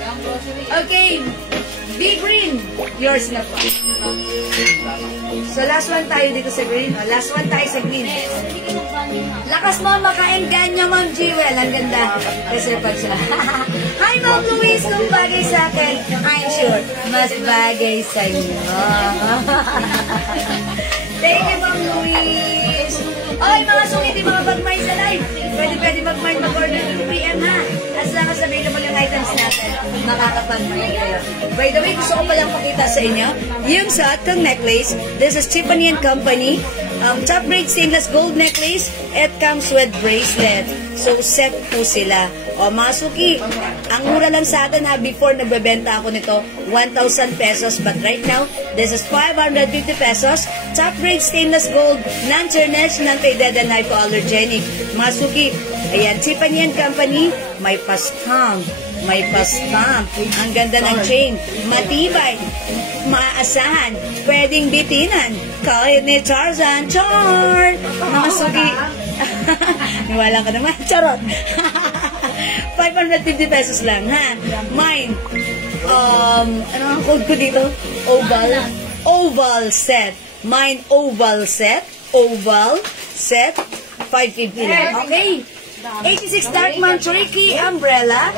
Okay, be green. Yours na po. So, last one tayo dito sa green. O, last one tayo sa green. Lakas mo, maka-engganyo, Ma'am Jewel. Ang ganda. Kasi pag siya. Hi, Ma'am Luis. Kung bagay sa akin, I'm sure, mas bagay sa inyo. Thank you, Ma'am Luis. Okay, mga sungiti, mga pag-mine sa live. Pwede mag-mine, mag-order ng PM, ha? As long as available yung items natin, makakapag-mine kayo. By the way, gusto ko palang pakita sa inyo yung suot kong necklace. This is Tiffany & Company. Top grade stainless gold necklace. It comes with bracelet. So, set po sila. O, mga suki, ang mura lang sa atin ha, before nagbebenta ako nito, 1,000 pesos. But right now, this is 550 pesos. Top grade stainless gold, non-tarnished, non-faded, and hypoallergenic. Mga suki, ayan, Tiffany & Company, may pa-stamp. May pa-stamp. Ang ganda ng chain. Matibay. Maaasahan. Pwedeng bitinan. Kahit ni Tarzan. Char! Mga suki. Niwala ka naman. Charot. 550 pesos lang, ha? Mine. Ano ang code ko dito? Oval. Oval set. Mine oval set. Oval set. 550 lang. Okay. 86 dark Ma'am Tricky umbrella.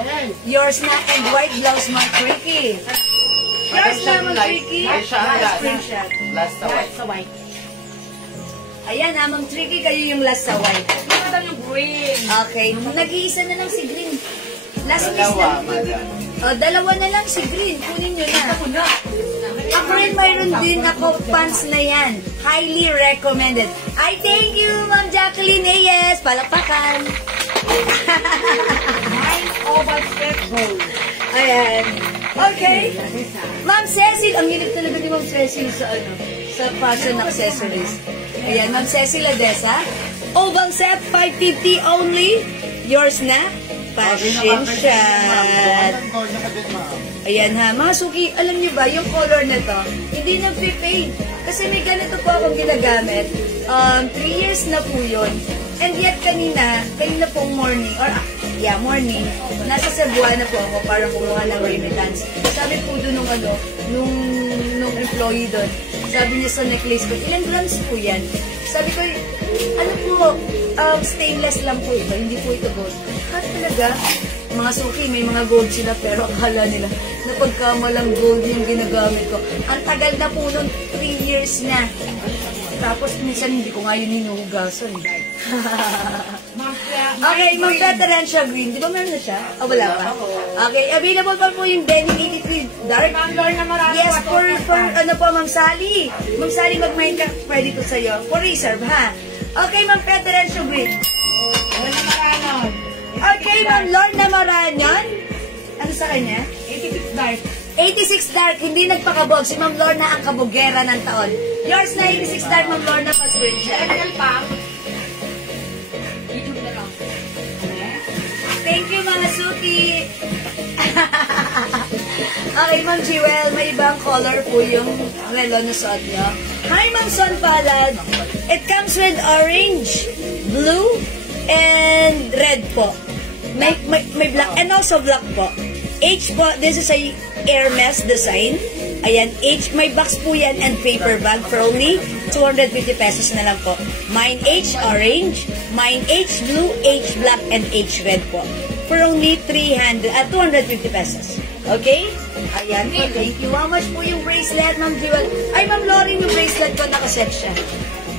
Yours na and white blouse Ma'am Tricky. Yours na Ma'am Tricky. Screenshot. Last sa white. Ayan ha, Ma'am Tricky, kayo yung last sa white. Ito yung green. Okay, nag-iisa na lang si green. Last piece Dalawa, na. madam. Dalawa na lang si green. Kunin nyo na. Ako rin mayroon din ako pants na yan. Highly recommended. I thank you, Ma'am Jacqueline Reyes. Palakpakan. Mine oval set gold. Ayan. Okay. Ma'am Cecil. Ang hilig talaga ni Ma'am Cecil sa fashion accessories. Ayan, Ma'am Cecil Adesa. Oval set, 550 only. Yours na. Fashion shot. Ayan ha, mga suki, alam niyo ba, yung color na to, hindi nag-fade. Kasi may ganito po akong ginagamit. 3 years na po yun. And yet kanina pong morning, morning, nasa Cebuana po ako para kumuha ng remittance. Sabi po doon nung employee doon, sabi niya sa necklace ko, ilan grams po yan? Sabi ko, ano po, stainless lang po ito, hindi po ito gold. Talaga, mga suki, may mga gold sila pero akala nila na pagkamalang gold yung ginagamit ko. Ang tagal na po nun, 3 years na. Tapos minsan hindi ko nga yun hinuhugasan. Okay, Ma'am Federencio Green. Di ba meron na siya? Wala pa. Okay, available pa po yung Denim 83 Dark. Yes, for Ma'am Sally. Ma'am Sally, mag-mind ka, pwede to sa'yo. For reserve, ha? Okay, Ma'am Federencio Green. Okay, Ma'am Lorna Marañon. Ano sa kanya? 86 dark. 86 dark, hindi nagpakabog. Si Ma'am Lorna ang kabugera ng taon. Yours na 86 dark, Ma'am Lorna, pa-screenshot. Ano pa? Thank you, mga suki. Okay, Ma'am Jewel, may ibang color po yung relo na suot nyo. Hi, Ma'am Son Palad. It comes with orange, blue, and red red po. May black and also black po. H po, this is a Hermes design. Ayan, H, may box po yan and paper bag for only 250 pesos na lang po. Mine H orange, mine H blue, H black, and H red po. For only 250 pesos. Okay? Ayan po, thank you. How much po yung bracelet, Ma'am Jewel? Ay, Ma'am Lauren, yung bracelet ko nakaset siya.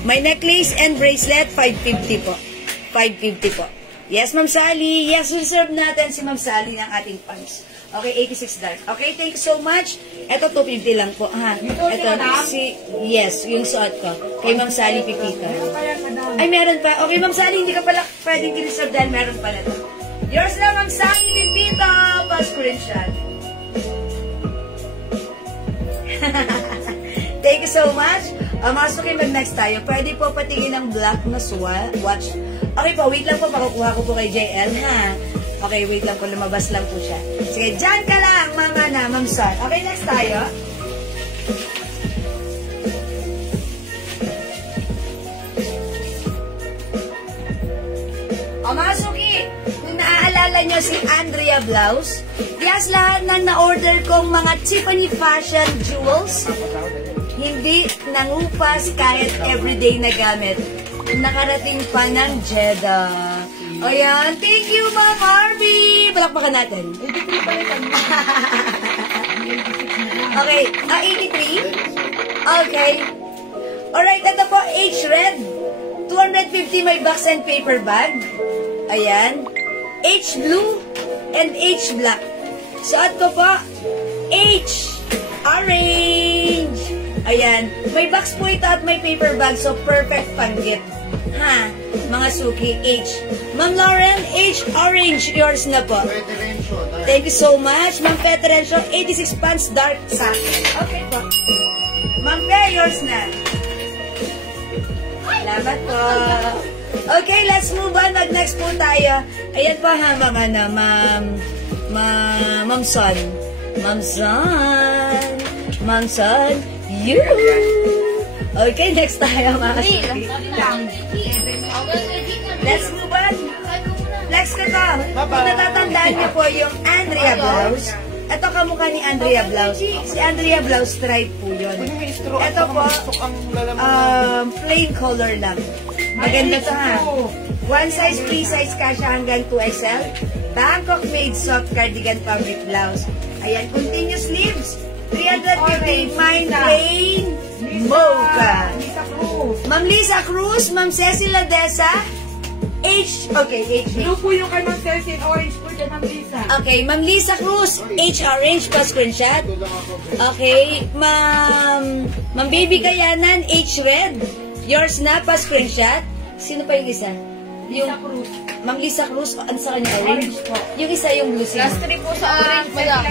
My necklace and bracelet, 550 po. 550 po. Yes, Ma'am Sally. Yes, reserve natin si Ma'am Sally ng ating pants. Okay, 86 dark. Okay, thank you so much. Ito, 250 lang po. Ha? Ito, yes, yung suot ko. Kay Ma'am Sally Pipito. Ay, meron pa. Okay, Ma'am Sally, hindi ka pala pwedeng i-reserve dahil meron pala ito. Yours na, Ma'am Sally Pipito. Pa-screenshot. Thank you so much. Masukin mag-next tayo. Pwede po patingin ng black na watch. Okay po, wait lang po. Makukuha ko po kay JL, ha? Okay, wait lang po. Lumabas lang po siya. Sige, dyan ka lang, mga na, Ma'am San. Okay, next tayo. Masuki, kung naaalala nyo si Andrea Blouse, yes, lahat ng na-order kong mga Tiffany Fashion Jewels, hindi nangupas kahit everyday na gamit. Nakarating pa ng Jeddah. Ayan, thank you, Ma'am Harvey! Palakpakan natin. 83 okay, 83? Okay. Alright, ito po, H-Red. 250 may box and paper bag. Ayan. H-Blue and H-Black. Suot ko po, H-Orange. Ayan. May box po ito at may paper bag, so perfect pang-gift. Ha? Mga suki, H. Ma'am Lauren, H-Orange. Yours na po. Thank you so much. Ma'am Petrencio, 86 pants, dark satin. Okay po. Ma'am Pe, yours na. Salamat po. Okay, let's move on. Next po tayo. Ayan po ha, mga na, Ma'am Son. Ma'am Son. Ma'am Son. You. Okay, next tayo, mga suki. Let's move on. Next ka to. Kung natatandaan niyo po yung Andrea Blouse. Ito kamukha ni Andrea Blouse. Si Andrea Blouse stripe po yun. Ito po, plain color lang. Maganda to ha. One size, free size kasha hanggang 2XL. Bangkok made soft cardigan fabric blouse. Ayan, continuous sleeves. 350, mine plain mocha. Ma'am Lisa Cruz, Ma'am Cecil Ladesa, H, okay, H. Blue po yung kay Ma'am Cecil, orange po dyan, Ma'am Lisa. Okay, Ma'am Lisa Cruz, H orange pa screenshot. Okay, Ma'am Baby Kayanan, H red. Yours na pa screenshot. Sino pa yung isa? Lisa Cruz. Ma'am Lisa Cruz, ano sa kanya? Orange po. Yung isa yung blue. Last 3 po sa orange, madam.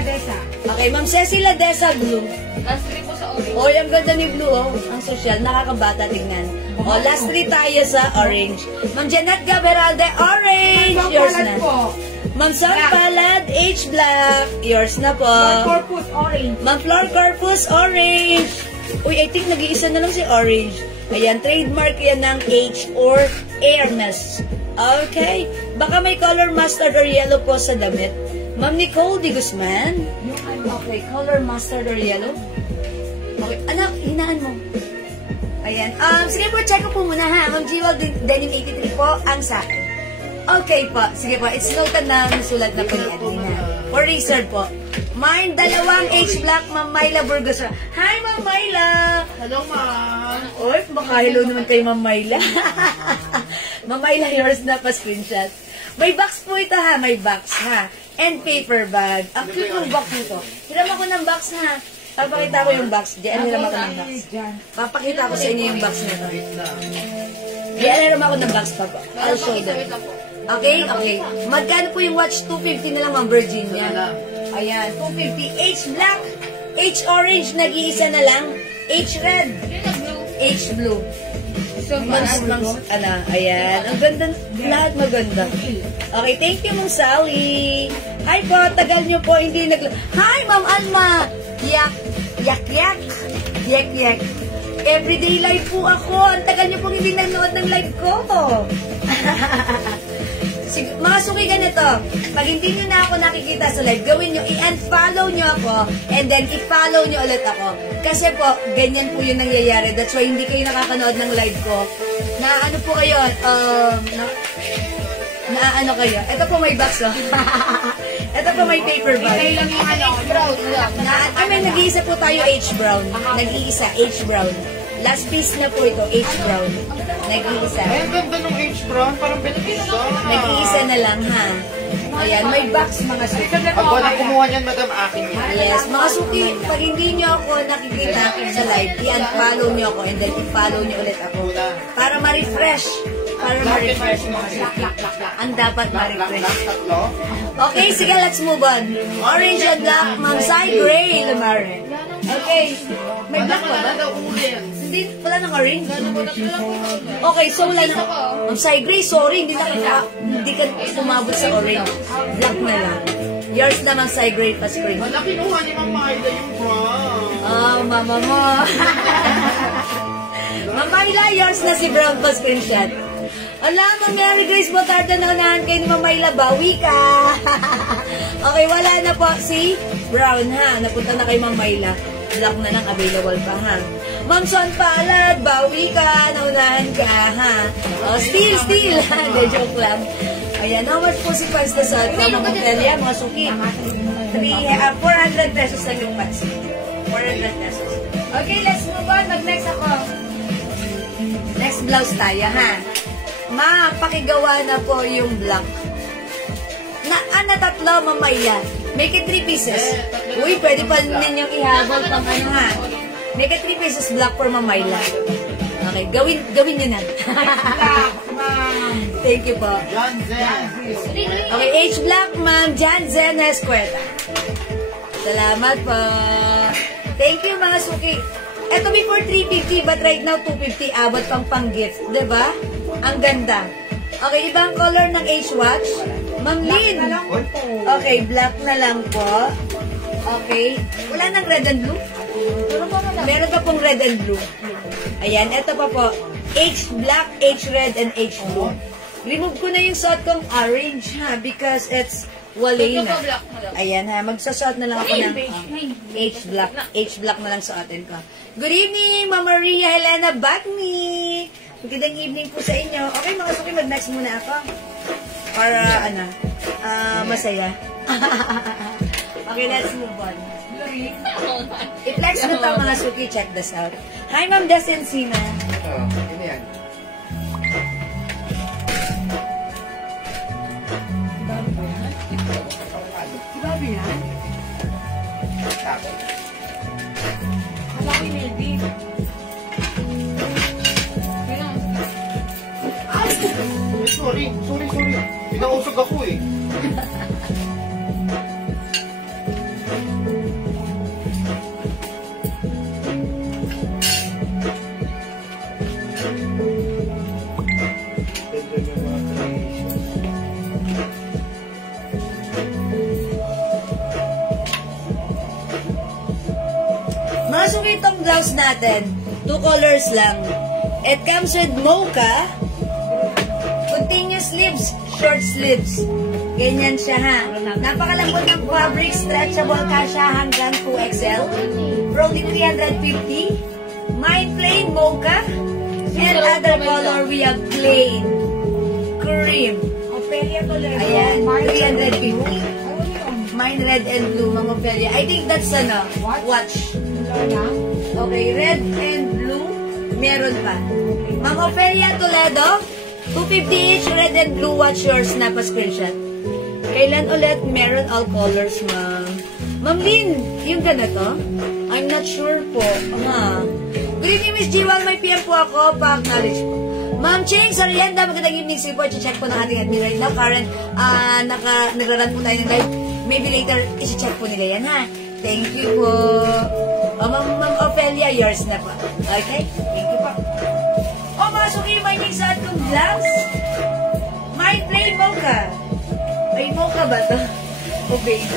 Okay, Ma'am Cecil Ladesa, blue. Last 3 po sa orange. Oh, yung ganda ni blue, oh. Ang social, nakakabata tingnan. Oh, last 3 tayo sa orange. Ma'am Janet Gaberalde, orange. Yours na. Ma'am Sam Palad, H black. Yours na po. Corpus, orange. Ma'am Flor Corpus, orange. Uy, I think nag-iisa na lang si orange. Ayan, trademark yan ng H or Hermes. Okay. Baka may color mustard or yellow po sa damit. Ma'am Nicole Di Guzman. Okay, color mustard or yellow. Okay, anak, hinaan mo. Ayan. Sige po, check ko po muna ha. Ma'am Jewel, Denim 83 po ang sa akin. Okay po. Sige po, it's noted na sulat na po ni Adelina. For research po. Mine, dalawang H-Black, Ma'am Myla Burgos. Hi, Ma'am Myla! Hello, ma'am. Oy, baka hello naman kay Ma'am Myla. Ma'am Myla, yours na pa screenshot. May box po ito ha, may box ha. And paper bag. Ang cute ng box nito. Hiram ako ng box ha. Papakita ko yung box. Diyan, hiram ako ng box. Papakita ko sa inyo yung box nito. Diyan, hiram ako ng box pa po. I'll show them. Okay, okay. Magkano po yung watch? 250 na lang, Ma'am Virginia. Ayan, 250. H black, H orange, nag-iisa na lang. H red, H blue. So, ayan. Ang ganda, lahat maganda. Okay, thank you, Ma'am Sally. Hi po, tagal nyo po, hindi Hi, Ma'am Alma. Yak. Everyday live po ako. Ang tagal nyo pong hindi nanood ng live ko. Si Mga suki ganito, pag hindi nyo na ako nakikita sa live, gawin nyo, i-unfollow nyo ako, and then i-follow nyo ulit ako. Kasi po, ganyan po yung nangyayari. That's why hindi kayo nakakanood ng live ko. Na ano po kayo, na ano kayo. Ito po may box, oh. Ito po may paper bag. Kaya lang yung ano, brown. May nag-iisa po tayo H-brown. Nag-iisa, H-brown. Last piece na po ito, H-brown. Nag-iisa. Ay, ang ganda ng H-brown. Parang beneficial. Nag-iisa na lang, ha? Ayan, may box, mga suki. Pag walang kumuha niyan, madam, akin yan. Yes, mga suki, pag hindi nyo ako nakikita sa live, i-unfollow nyo ako and then i-follow nyo ulit ako. Para ma-refresh. Para ma-refresh mga suki. Ang dapat ma-refresh. Tatlo. Okay, sige, let's move on. Orange and black, Ma'am Sai Gray, Lamare. Okay, may black pa ba? Hindi, wala nang orange. Okay, so wala nang... Ma'am Sai Gray, sorry, hindi ka umabot sa orange. Black na lang. Yours na, Ma'am Sai Gray, pa screen. Wala kinuha ni Ma'am Maida yung brown. Oh, mama mo. Ma'am Maila, yours na si Brown pa screenshot. Ala, Ma'am Mary Grace Botarda na unahan kayo ni Ma'am Maila, bawi ka. Okay, wala na po si Brown, ha? Napunta na kay Ma'am Maila. Black na lang, available pa, ha? Ma'am Son Palad, bawi ka, naunahan ka, ha? Oh, steal, ha? De, joke lang. Ayan, how much po si Pans na sa Ma'am Ofelia, mga suki? 400 pesos lang yung Pans. 400 pesos. Okay, let's move on. Mag-next ako. Next blouse tayo, ha? Ma, pakigawa na po yung black. Na tatlo, mamaya. Make it 3 pieces. Uy, pwede pa ninyong ihabol pang ano, ha? Make it 3 pieces black for mamayla. Okay, gawin nyo na. Thank you po. John Zen. Okay, H black, Ma'am Jan Zen Escueta. Salamat po. Thank you, mga suki. Ito before 350, but right now 250, abot pang gift. Diba? Ang ganda. Okay, ibang color ng H-Watch. Ma'am Lynn. Okay, black na lang po. Okay. Wala nang red and blue? Meron pa pong red and blue. Ayan, ito pa po. H-black, H-red, and H-blue. Remove ko na yung suot kong orange, ha? Because it's wale na. Ayan, ha? Magsasuot na lang ako ng H-black. H-black na lang suotin ko. Good evening, Ma'am Maria Helena Bagni. Magandang evening po sa inyo. Okay, mga suki, mag-next muna ako. Para, masaya. Okay, let's move on. I-flex mo ito, mga suki. Check this out. Hi, Ma'am Desensina. Ano yan? Grabe yan. Malaki Nelby. Sorry. Pinausog ako eh. Mga suki, itong blouse natin, 2 colors lang. It comes with mocha, continuous sleeves, short sleeves. Ganyan siya, ha. Napakalambot ng fabric, stretchable ka siya hanggang 2XL. From 350. Mine plain mocha. And other color, we have plain cream. Ayan, 350. Mine red and blue, Ma'am Ofelia. I think that's watch. Okay, red and blue, meron pa. Ma'am Ofelia Toledo, 250 each, red and blue, watch yours na pa-screenshot. Kailan ulit meron all colors, ma'am? Ma'am Lynn, yung ganito? I'm not sure po. Good evening, Miss Jiwal. May PM po ako. Pa-acknowledge po. Ma'am Cheng Sarienda, magandang evening. Sige po, check po ng ating admin right now. Karen, nagra-run po tayo ng live. Maybe later, isi-check po nila yan, ha? Thank you po. Ma'am Ofelia, yours na po. Okay? Thank you po. Mga suki, may nagsaad kong glass. My plain mocha. May mocha ba to? O beige.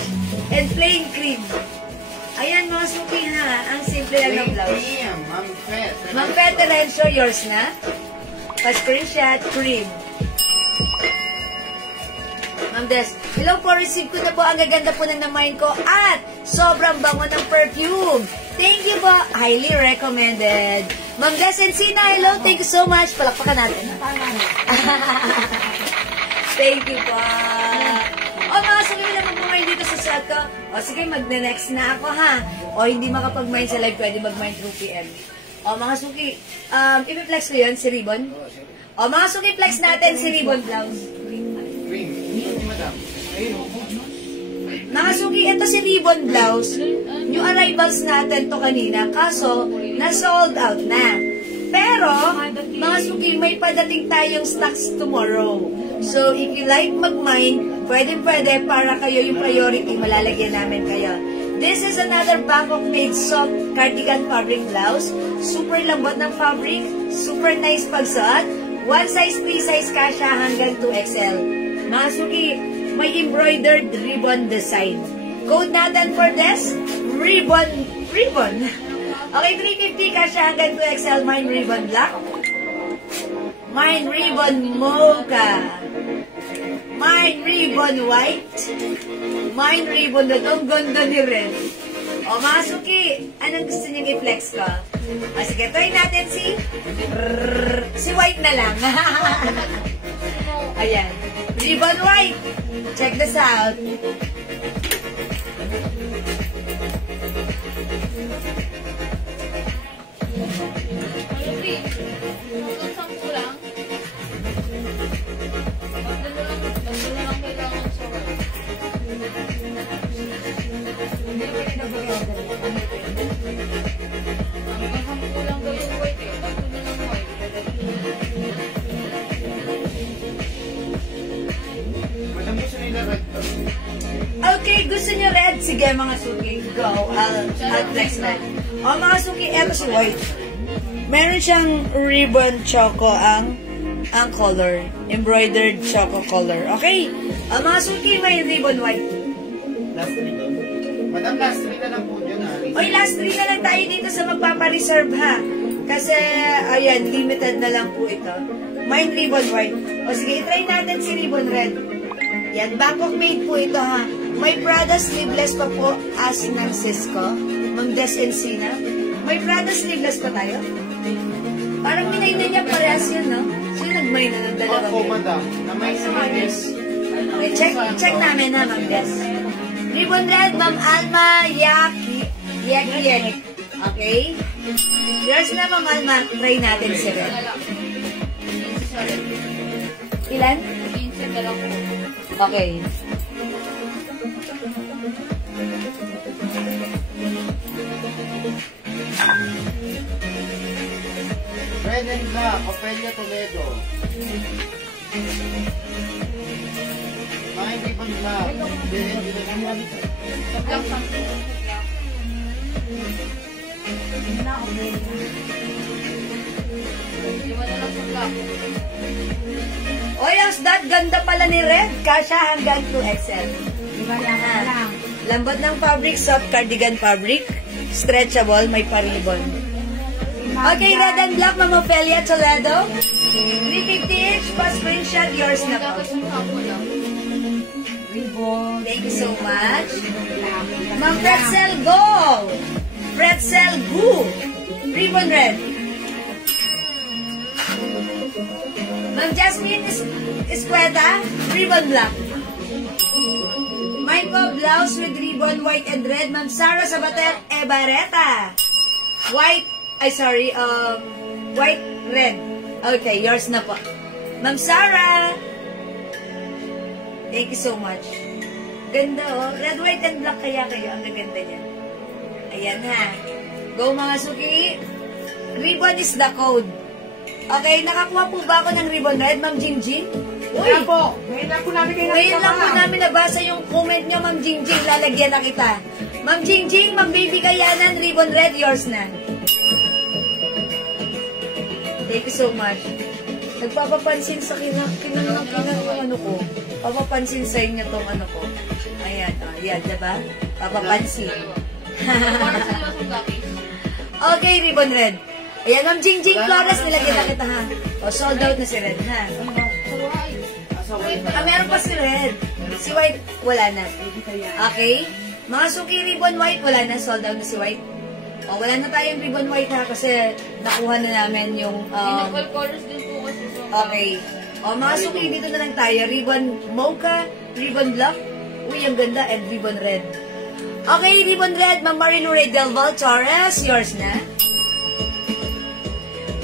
And plain cream. Ayan, mga suki, ha? Ang simple lang ng blouse. Ma'am Pet Terencio, yours na? Pa-screenshot, cream. Ma'am Des, hello po, receive ko na po. Ang gaganda po na namain ko at sobrang bango ng perfume. Thank you po. Highly recommended. Ma'am Des and Sina, hello. Thank you so much. Palakpakan natin. Thank you po. O mga suki na magmamain dito sa chat ko. O sige, mag-next na ako ha. O hindi makapag-mine sa live, pwede mag-mine through PM. O mga suki, ipiplex ko yun, si Ribbon. O mga suki, flex natin si Ribbon Blouse. Green. Madam. Ayun. Mga suki, ito si Ribbon Blouse. New arrivals natin to kanina, kaso na-sold out na. Pero, mga suki, may padating tayong stocks tomorrow. So, if you like mag-mine, pwede para kayo yung priority, malalagyan namin kayo. This is another Bangkok made soft cardigan fabric blouse. Super lambot ng fabric, super nice pagsuot. One size, 3 size kasha hanggang 2XL. Mga suki, may embroidered ribbon design. Code natin for this, ribbon. Okay, 350 kasha hanggang 2XL, mine ribbon black. Mine ribbon mocha. Mine ribbon white. Mine ribbon red. Ang ganda ni Red. O mga suki, anong gusto niyong i-flex ko? O sige, try natin si white na lang. Ayan. Ribbon white. Check this out. Madam, gusto nila red to. Okay, gusto niyo red? Sige mga suki, go. I'll flex na. O mga suki, eto si white. Meron siyang ribbon choco ang color. Embroidered choco color. Okay? O mga suki, may ribbon white. Last 3 daw. Madam, last 3 na lang po yun, ha? Oy, last 3 na lang tayo dito sa magpapareserve ha. Kasi, ayan, limited na lang po ito. Mine ribbon white. O sige, try natin si ribbon red. Yan, Bangkok made po ito ha. May Prada sleeveless pa po as ng Cisco. Ma'am Des and Sina. May Prada sleeveless pa tayo? Parang minay na niya parehas yun, no? Sino nag-mine na ng dalawang Opo, yun? madam. Namay sa Des. Okay, check namin ha, Ma'am Des. Ribbon red, Ma'am Alma, Yaki. Okay? Yours na, Ma'am Alma. Try natin si red. Ilan? Okay. Red and black, Ophelia Toledo. Mine ribbon black. Oy, that ganda pala ni Red. Kasha hanggang 2XL. Ha. Lambot ng fabric, soft cardigan fabric. Stretchable, may paribon. Okay, red and black, Ma'am Ophelia Toledo. 350 each, pa-screenshot, yours na po. Thank you so much. Ma'am Pretzel, go! Pretzel, go! Ribbon red. Ma'am Jasmine Escueta, ribbon black. Mine po, blouse with ribbon white and red. Ma'am Sara Sabater Ebareta. White, white, red. Okay, yours na po. Ma'am Sara. Thank you so much. Ganda oh. Red, white, and black kaya kayo. Ang gaganda niya. Ayan ha. Go mga suki. Ribbon is the code. Okay, nakakuha po ba ako ng ribbon red, Ma'am Jingjing? Uy! po. Ngayon lang po namin kayo Ngayon lang po namin nabasa yung comment niya, Ma'am Jingjing. Lalagyan na kita. Ma'am Jingjing, Ma'am Baby Kayanan, ribbon red, yours na. Thank you so much. Nagpapapansin sa kinang ano ko. Papapansin sa inyo tong ano ko. Ayan, yan, diba? Papapansin. Okay, ribbon red. Ayan, Ma'am Jingjing Flores, nilagyan na kita ha. O, sold out na si Red ha. Meron pa si Red. Si white, wala na. Okay? Mga suki ribbon white, wala na. Sold out na si white. O, wala na tayong ribbon white ha kasi nakuha na namin yung... All colors din po kasi. okay. O, mga suki, dito na lang tayo. Ribbon mocha, ribbon black. Uy, ang ganda. And ribbon red. Okay, ribbon red. Ma'am Marilu Ray Del Val Torres. Yours na.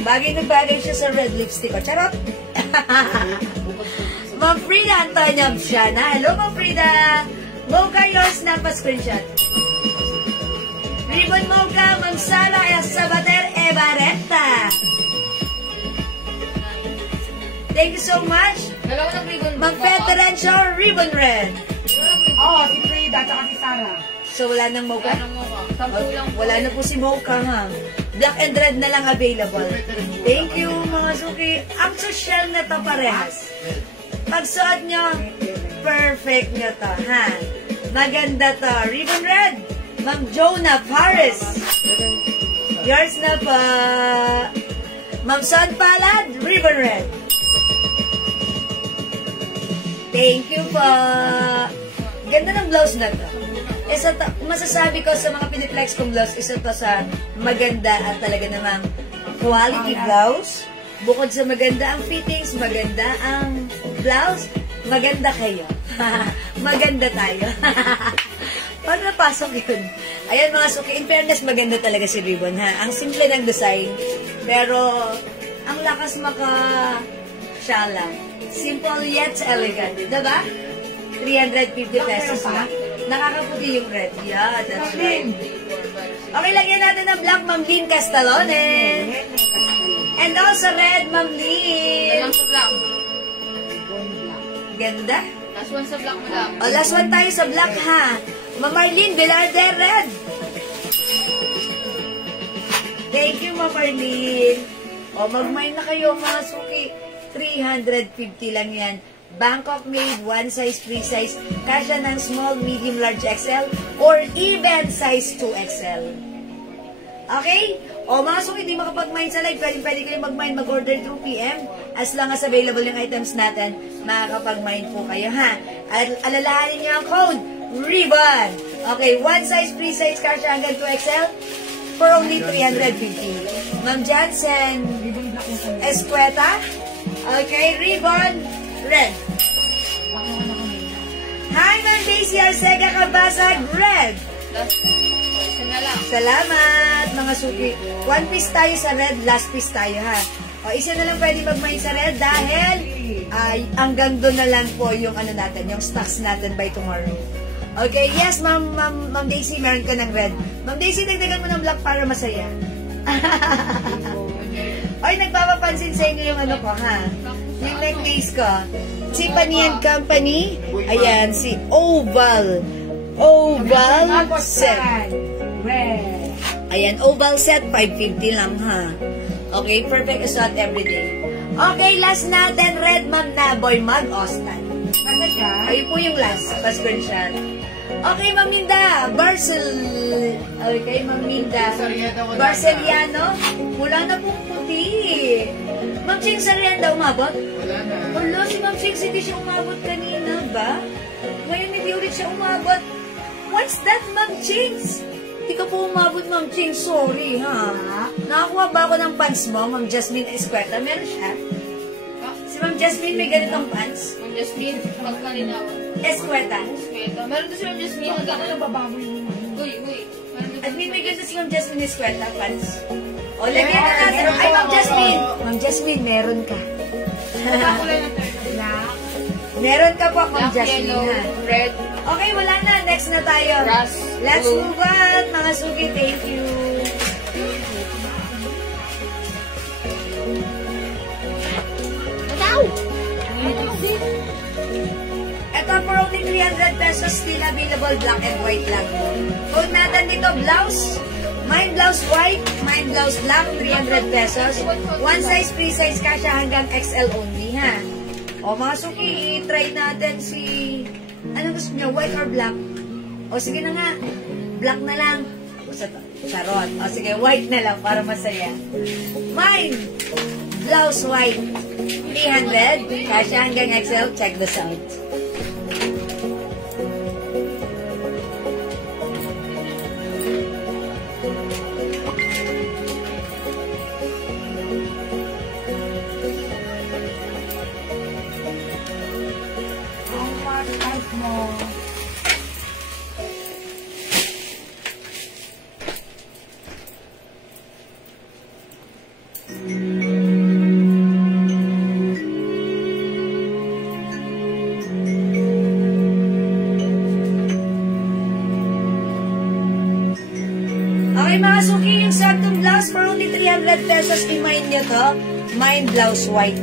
Bagay na bagay siya sa red lipstick. O, charot. Ma'am Frida Antonia Absiana. Hello, Ma'am Frida. Mocha, yours na. Pa-screenshot. Ribbon mocha, Ma'am Sara Sabater Evareta. Thank you so much. Dalawa ng ribbon. Ma'am Federencio, ribbon red. Oo, si Frida at si Sarah. So, wala nang mocha? Anong mo ka? Sampu lang po. Wala na po si mocha, ha? Black and red na lang available. Thank you, mga suki. Ang social na to parehas. Pagsuot nyo, perfect nyo to, ha? Maganda to. Ribbon red. Ma'am Jonah Paris. Yours na pa. Ma'am Son Palad, ribbon red. Thank you po. Ganda ng blouse na to. Isa to, masasabi ko sa mga piniplex kong blouse, isa to sa maganda at talaga namang quality blouse. Bukod sa maganda ang fittings, maganda ang blouse, maganda kayo. Maganda tayo. Pag napasok yun. Ayan mga suki, in fairness, maganda talaga si ribbon, ha? Ang simple ng design, pero ang lakas maka-shala. Simple yet elegant. Diba? 350 pesos na. Nakakaputi yung red. Yeah, that's right. Okay, lagyan natin ng black, Ma'am Lynn Castalone. And also red, Ma'am Lynn. Lang sa black. Ganda. Last one sa black mo lang. O, last one tayo sa black, ha? Ma'am Marlene Velarde, red. Thank you, Ma'am Marlene. O, mag-mine na kayo, mga suki. 350 lang yan. Bangkok made, one size, free size. Kasya ng small, medium, large XL, or even size 2XL. Okay? O mga suki, di makapag-mine sa live, pwede kayo mag-mine, mag-order 2 PM. As long as available yung items natin, makakapag-mine po kayo, ha? At alalahanin niyo ang code, RIBBON. Okay, one size, free size, kasya hanggang 2XL for only 350. Ma'am Jansen Escueta. Okay, ribbon red. Hi, Ma'am Daisy Arcega Cabasag, red. Isa na lang. Salamat, mga suki. One piece tayo sa red, last piece tayo, ha? O, isa na lang pwede mag-mine sa red dahil hanggang doon na lang po yung ano natin, yung stocks natin by tomorrow. Okay, yes, Ma'am Daisy, meron ka ng red. Ma'am Daisy, dagdagan mo ng black para masaya. Oy, nagpapapansin sa inyo yung ano ko, ha? Yung necklace ko. Si Panian Company. Ayan, si Oval Set. Red. Ayan, Oval Set, 550 lang, ha? Okay, perfect assault everyday. Okay, last natin, red Ma'am Naboy Mag Ostan. Ano siya? Ayun po yung last, pa-screenshot. Okay, Ma'am Minda, Okay, Ma'am Minda. Barceliano, wala na pong puti. Ma'am Ching Sarianda, umabot? Wala na. Wala, si Ma'am Ching, hindi siya umabot kanina, ba? Ngayon, hindi ulit siya umabot. What's that, Ma'am Chings? Hindi ka po umabot, Ma'am Ching. Sorry, ha? Nakakuha ba ako ng pants mo, Ma'am Jasmine Escueta? Meron siya? Si Ma'am Jasmine may ganitong pants? Ma'am Jasmine, pagkalinawan. Escueta. Eskweta. Meron to si Ma'am Jasmine. Ang gano'n nabababoy mo. Uy. At may ganito si Ma'am Jasmine Escueta pants. O, lagyan na natin. Ay, Ma'am Jasmine. Ma'am Jasmine, meron ka. Kulay na third. Black. Meron ka po, Ma'am Black, Jasmine. yellow, Ha? red. Okay, wala na. Next na tayo. Grass, Let's blue. move on, mga suki. Thank you. Ito for only 300 pesos, still available, black and white lang. Code natin dito, blouse. Mine blouse white, mine blouse black, 300 pesos. One size, free size, kasya hanggang XL only, ha? O mga suki, try natin si... Ano gusto niyo, white or black? O sige na nga, black na lang. Charot. O sige, white na lang para masaya. Mine, blouse white, 300, kasya hanggang XL, check this out. Scarf mo. Okay mga suki, yung saktong blouse for only 300 pesos, i-mind nyo to. Mind blouse white.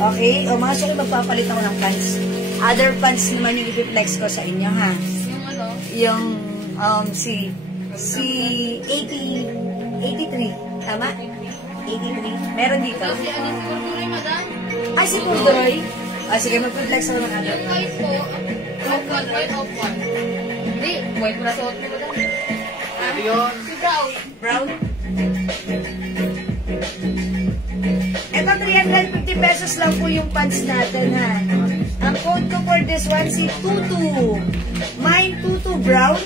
Okay? O mga suki, magpapalit ako ng pants. Other pants naman yung ipiplex ko sa inyo, ha? Yung ano? Yung, si 83. Tama? 83. Meron dito? Kasi ano si Kurkuloy, madam? Ay, si Pudroy. Sige, magpiplex ako ng other Yung pants. white po, off-one. Hindi, white mo na suot mo, madam. Ano yun? Si brown. Brown? Ito, 350 pesos lang po yung pants natin, ha? Ang code ko for this one, si Tutu. Mine, Tutu Brown.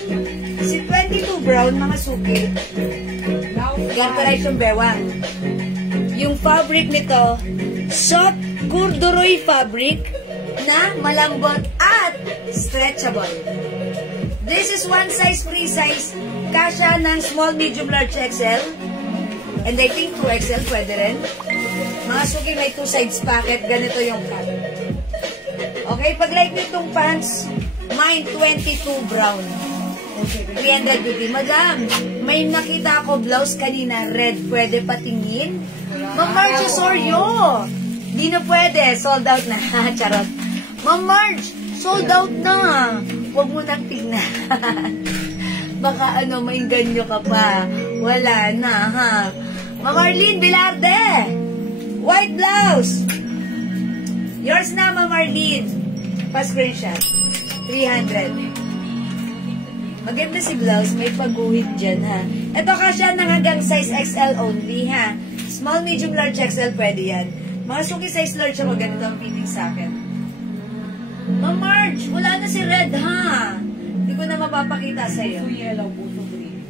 Si 22 Brown, mga suki. Ganito lang yung bewang. Yung fabric nito, soft corduroy fabric na malambot at stretchable. This is one size, free size. Kasha ng small, medium, large, XL. And I think 2XL pwede rin. Mga suki, may 2 sides packet. Ganito yung cut. Okay, pag like nyo itong pants, mine 22 brown. 350. Madam, may nakita ako blouse kanina, red. Pwede patingin? Ma'am Marge Osorio. Di na pwede. Sold out na. Charot. Ma'am Marge, sold out na. Huwag mo nang tingnan. Baka maingganyo ka pa. Wala na, ha? Ma'am Arlene Bilarde. White blouse. Yours na, Ma'am Arlene. Pa-screenshot. 300. Maganda si blouse. May pag-guhit dyan, ha? Ito kasya na hanggang size XL only, ha? Small, medium, large, XL, pwede yan. Mga suki size large ako, ganito ang feeling sa akin. Ma'am Marge, wala na si red, ha? Hindi ko na mapapakita sa'yo. Puso yellow, puso green.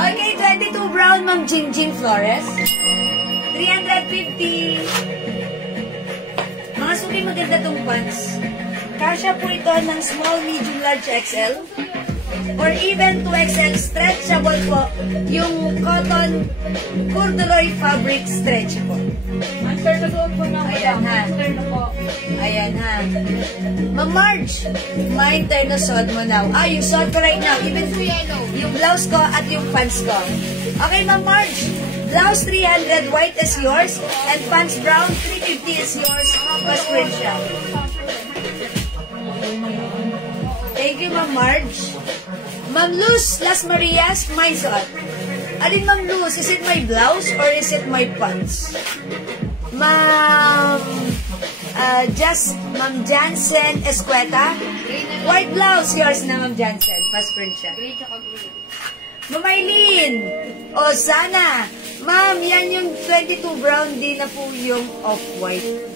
Okay, 22 brown, Ma'am Jingjing Flores. 350. Mga suki, maganda tong pants. Kasya po ito ng small, medium, large, XL. Or even 2XL, stretchable po. Yung cotton corduroy fabric stretch po. Answer na doon po na. Ayan, ha? Answer na po. Ayan, ha? Ma'am Marge, my turn na suot mo now. Yung suot ko right now. Even yung blouse ko at yung pants ko. Okay, Ma'am Marge. Blouse 300, white is yours. And pants brown, 350 is yours. Pa-screenshot. Thank you, Ma'am Marge. Ma'am Luz, Las Marias, my suot. Alin, Ma'am Luz, is it my blouse or is it my pants? Ma'am Ma'am Jansen Escueta, white blouse, yours na, Ma'am Jansen. Pa-screenshot. Green tsaka green. Ma'am Aileen, o sana, ma'am, yan yung 22 brown, di na po yung off-white.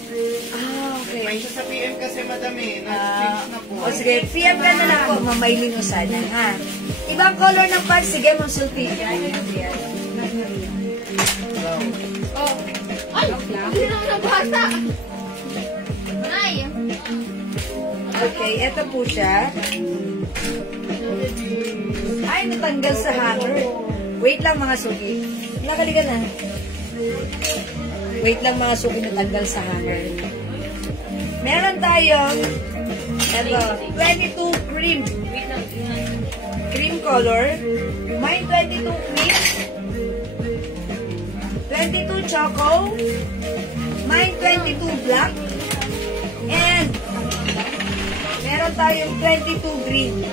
Okay. May siya sa PM kasi madam nag-change na po. O sige, PM ka na lang po, Ma'am Aileen o sana, ha? Ibang color ng pants, sige, Ma'am Sulpi. Yan. Oh. Ay! Hindi naman ang bata! Nay! Okay, eto po siya. Ay, natanggal sa hanger. Wait lang mga suki. Nakaliga na. Wait lang mga suki, natanggal sa hanger. Meron tayong eto, 22 cream. Cream color. May 22 cream. 22 choco. May 22 black. And meron tayong 22 green.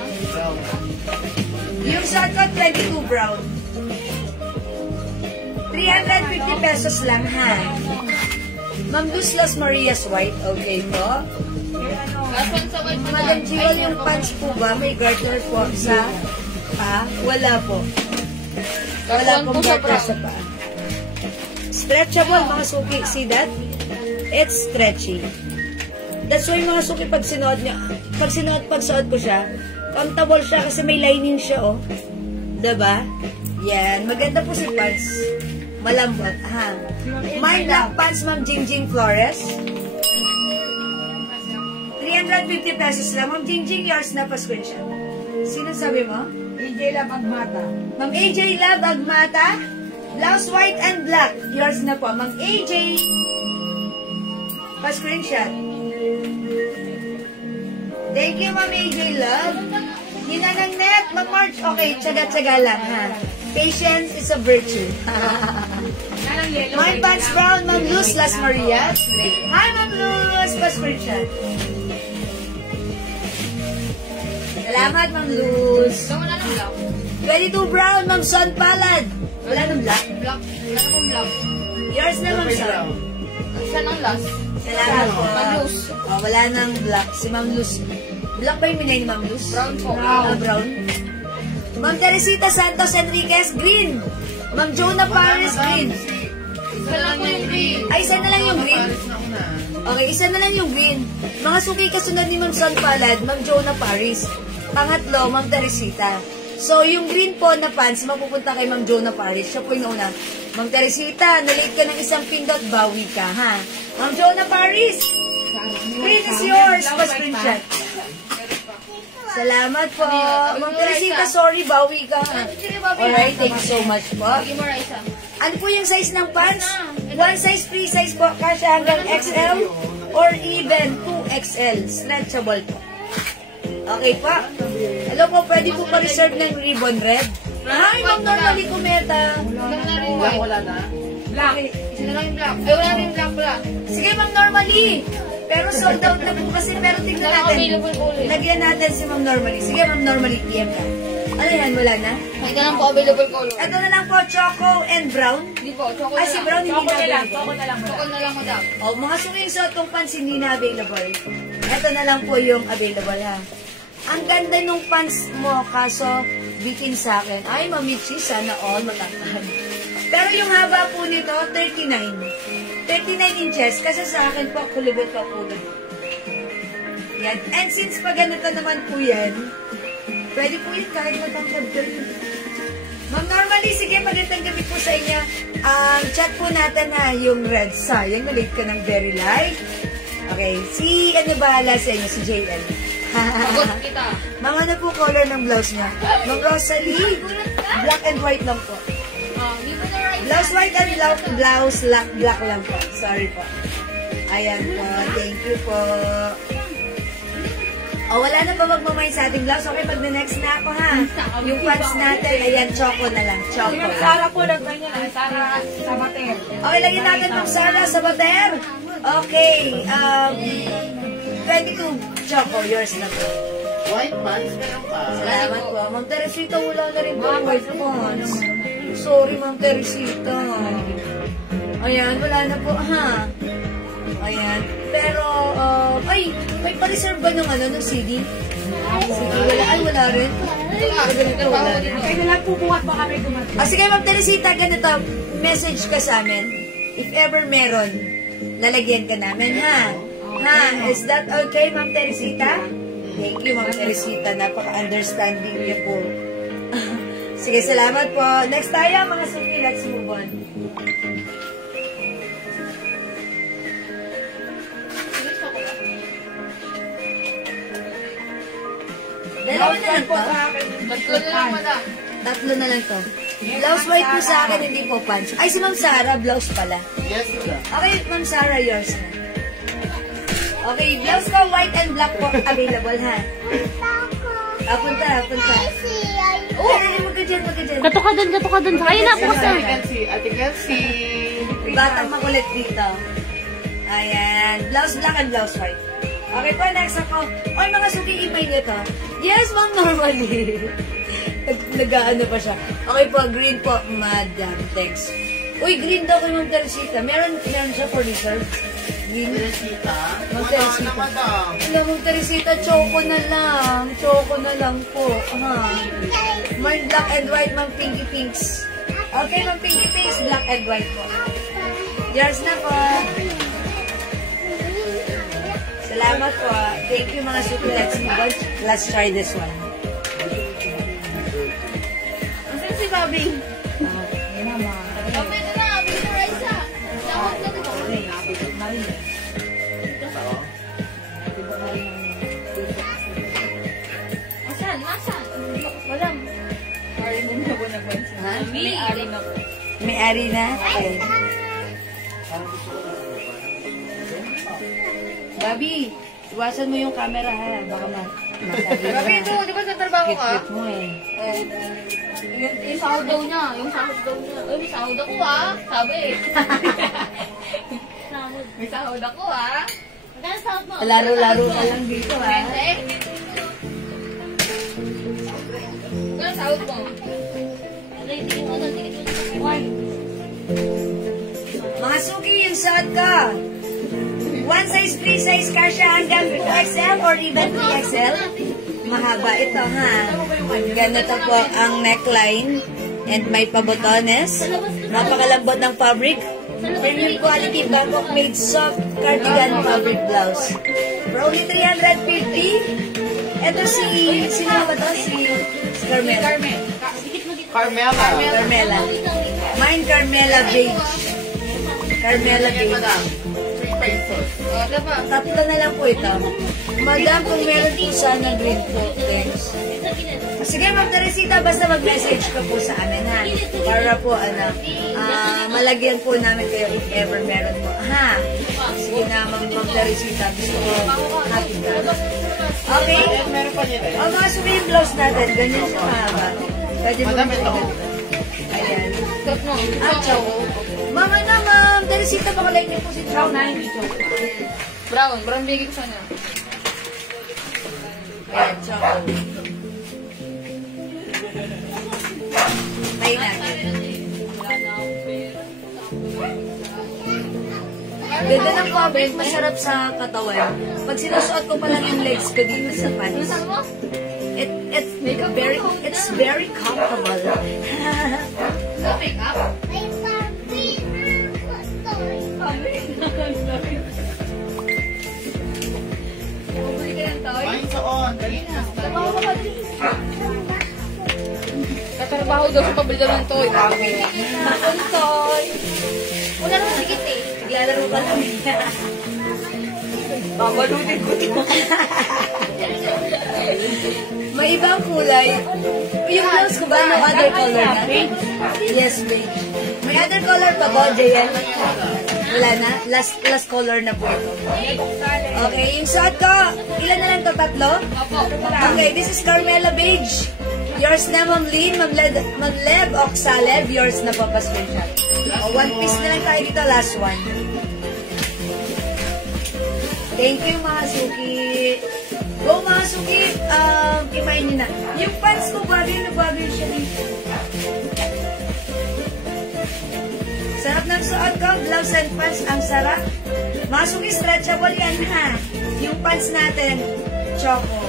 Yung shortcut, 22 brown. 350 pesos lang, ha? Ma'am Luz Las Marias white. Okay po. Kapan sa white mo Madam Jiwal, yung pants po ba? May garter po sa pa? Wala po. Wala pong garter sa pa. Stretchable, mga suki. See that? It's stretchy. That's why mga suki, pag suot ko siya, comfortable siya kasi may lining siya, oh. Diba? Yan. Maganda po si pants. Malambot, ha? My black pants, Ma'am Jingjing Flores. 350 pesos lang. Ma'am Jingjing, yours na pa-screenshot. Sino sabi mo? AJ Lab Agmata. Ma'am AJ Lab Agmata. Blouse white and black. Yours na po. Ma'am AJ. Pa-screenshot. Thank you, Ma'am AJ Love. Hina ng net, Ma'am March. Okay, tsaga-tsaga lang, ha? Patience is a virtue. My pants brown, Ma'am Luz Las Marias. Hi, Ma'am Luz. Pa-screenshot. Salamat, Ma'am Luz. 22 brown, Ma'am Son Palad. Wala nang black? Black. Wala namang black. Yours na, Ma'am Son. Siya nang last. Salamat po. Ma'am Luz. Oh, wala nang black. Si Ma'am Luz. Black ba yung binay ni Ma'am Luz? Brown po. Brown. Ma'am Teresita Santos Enriquez, green. Ma'am Jonah Paris, green. Isa lang po yung green. Ay, isa na lang yung green. Okay, isa na lang yung green. Mga suki kasunod ni Ma'am Son Palad, Ma'am Jonah Paris. Pangatlo, Ma'am Teresita. So, yung green po na pants, mapupunta kay Ma'am Jonah Paris. Siya po yung nauna. Ma'am Teresita, nalate ka ng isang pindot, bawi ka, ha? Ma'am Jonah Paris, green is yours. Pa-screenshot. Salamat po. Ma'am Teresita, sorry, bawi ka, ha? Alright, thank you so much po. Bigyan mo isa. Ano po yung size ng pants? One size, free size po, kasya hanggang XL or even 2XL. Stretchable po. Okay po. Hello po, pwede po pa-reserve ng ribbon red. Hi, Ma'am Normally Kumeta. Wala na. Black. Isa na lang yung black. Ay, wala na yung black pala. Sige, Ma'am Normally. Pero sold out na po kasi, pero tignan natin. Available po ulit. Lagyan natin si Ma'am Normally. Sige, Ma'am Normally, PM ka. Ano yan, wala na? May ka lang po available color. Ito na lang po, choco and brown. Hindi po, choco Ay, na si lang. brown hindi Choco na na lang. available. Choco na lang. Choco na lang, madam. O, mga suking itong pants hindi na available. Ito na lang po yung available, ha. Ang ganda nung pants mo, kaso bikin sa akin. Ay, Mamichi, sana all matangkad. Pero yung haba po nito, 39. 39 inches, kasi sa akin po, kulubot pa po. Yan. And since pag ganito naman po yan, pwede po yun kahit matangkad ka rin. Ma'am, normally, sige, magandang gabi po sa inyo. Chat po natin ha, yung red. Sayang, nalate ka ng very light. Okay, si, ano bahala sa inyo, si JL. Pagod kita. Mga ano po color ng blouse niya? Ma'am Rosalie, black and white lang po. Hindi po na right. Blouse white and blouse black lang po. Sorry po. Ayan po, thank you po. O, wala na pa magmamayin sa ating blouse. Okay, pag-next na ako ha. Yung pants natin, ayan, choco na lang. Choco Yung lang. Sara po lang ganyan. Sara Sabater. Okay, lagyan natin ng Sara Sabater. Okay, 22 choco, yours na po. White pants, meron pa. Salamat po. Ma'am Teresita, wala na rin po ang white pants. Sorry, Ma'am Teresita. Ayan, wala na po, ha? Ayan. Pero, ay, may pa-reserve ba ng ano, ng CD? Sige, wala. Ay, wala rin. Ganito, wala rin. Kaya na lang po buhat baka may dumating. Sige, Ma'am Teresita, ganito. Message ka sa amin. If ever meron, lalagyan ka namin, ha? Ha? Is that okay, Ma'am Teresita? Thank you, Ma'am Teresita. Napaka-understanding niyo po. Sige, salamat po. Next tayo, mga suki. Let's move on. Dalawa na lang po to. sa akin. Tatlo na lang, madam. Tatlo na lang to. Blouse white po sa akin, hindi po pants. Ay, si Ma'am Sarah, blouse pala. Yes, madam. Okay, Ma'am Sarah, yours na. Okay, blouse ko, white and black po available, ha? Punta. Oh, magka dyan. Kato ka dun. Ayun na po, sir. Ate Kelsey. Batang makulit dito. Ayan, blouse black and blouse white. Okay po, next ako. Oy, mga suki, email niyo to. Yes, Ma'am, normally. Nag-ano pa siya. Okay po, green po, madam. Thanks. Uy, green daw kay Ma'am Teresita. Meron siya for reserve. Green. Teresita. Ma'am Wala Teresita. na, madam. Hello, Ma'am Teresita. Choco na lang. Choco na lang po. Ha? Ma'am black and white, Ma'am Pinky Pinks. Okay, Ma'am Pinky Pinks, black and white po. Yours na po. Salamat po. Thank you, mga suki. Let's move on. Let's try this one. Asan si Bobby? Kami na lang. May-ari na po. May-ari na? Okay. Gabi, iwasan mo yung camera ha. Baka masabi na. Gabi, ito, di ba sa trabaho ka? Kit-kit mo eh. Yung sahod daw niya. Yung sahod daw niya. Uy, may sahod ako ah. Sabi eh. Sahod. May sahod ako ah. Magkano sahod mo? Laro-laro ka lang dito ha. Magkano sahod mo? Okay, tingin mo doon. Tingin mo doon. Mga suki, yung suot ko. 1 size, 3 size kasha hanggang 2XL or even 3XL. Mahaba ito ha. Ganito po ang neckline and may pabotones. Napakalambot ng fabric. Premium quality Bangkok made soft cardigan fabric blouse. For only 350. Ito sino ba to? Si Carmela. Carmela. Carmela. Mine Carmela beige. Carmela beige. 3 pesos. Tatlo na lang po ito. Madam, kung meron po sana green coat, thanks. Sige, Ma'am Teresita, basta mag-message ka po sa amin, ha? Para po, malagyan po namin kayo if ever meron po. Ha? Sige na, Ma'am Teresita, gusto ko happy ka. Okay? Meron pa niya. O, mga sumi yung blouse natin, ganyan sa mahaba. Pwede mo Madam, ito. Ayan. Stop mo. Choco. Mama na, Ma'am Teresita, baka like niyo po si Choco. Brown. Brown bigay ko sana. Ayan, Choco. Tayo natin. Ganda ng fabric, masarap sa katawan. Pag sinusuot ko pa lang yung legs ko dito sa pants. It's very comfortable. No makeup? Bumili ka ng toy? Mine on. Dali na. Katrabaho daw sa pabili daw ng toy. Ang toy. Wala naman sigit eh. Naglalaro ka lang. Babalutin ko ito. May ibang kulay. Yung blouse ko ba? No other color na? Yes, beige. May other color pa ba, JL? Wala na? Last color na po ito. Okay, yung suot ko, ilan na lang to? Tatlo? Okay, this is Carmela beige. Yours na, Ma'am Lynn, Ma'am Leb, Oxaleb. Yours na po, pa-screenshot. One piece na lang tayo dito, last one. Thank you, mga suki. Go, mga suki. Imayin nyo na. Yung pants ko, bagay na bagay siya dito. Sarap ng suot ko. Gloves and pants, ang sarap. Mga suki, stretchable yan, ha. Yung pants natin, choco.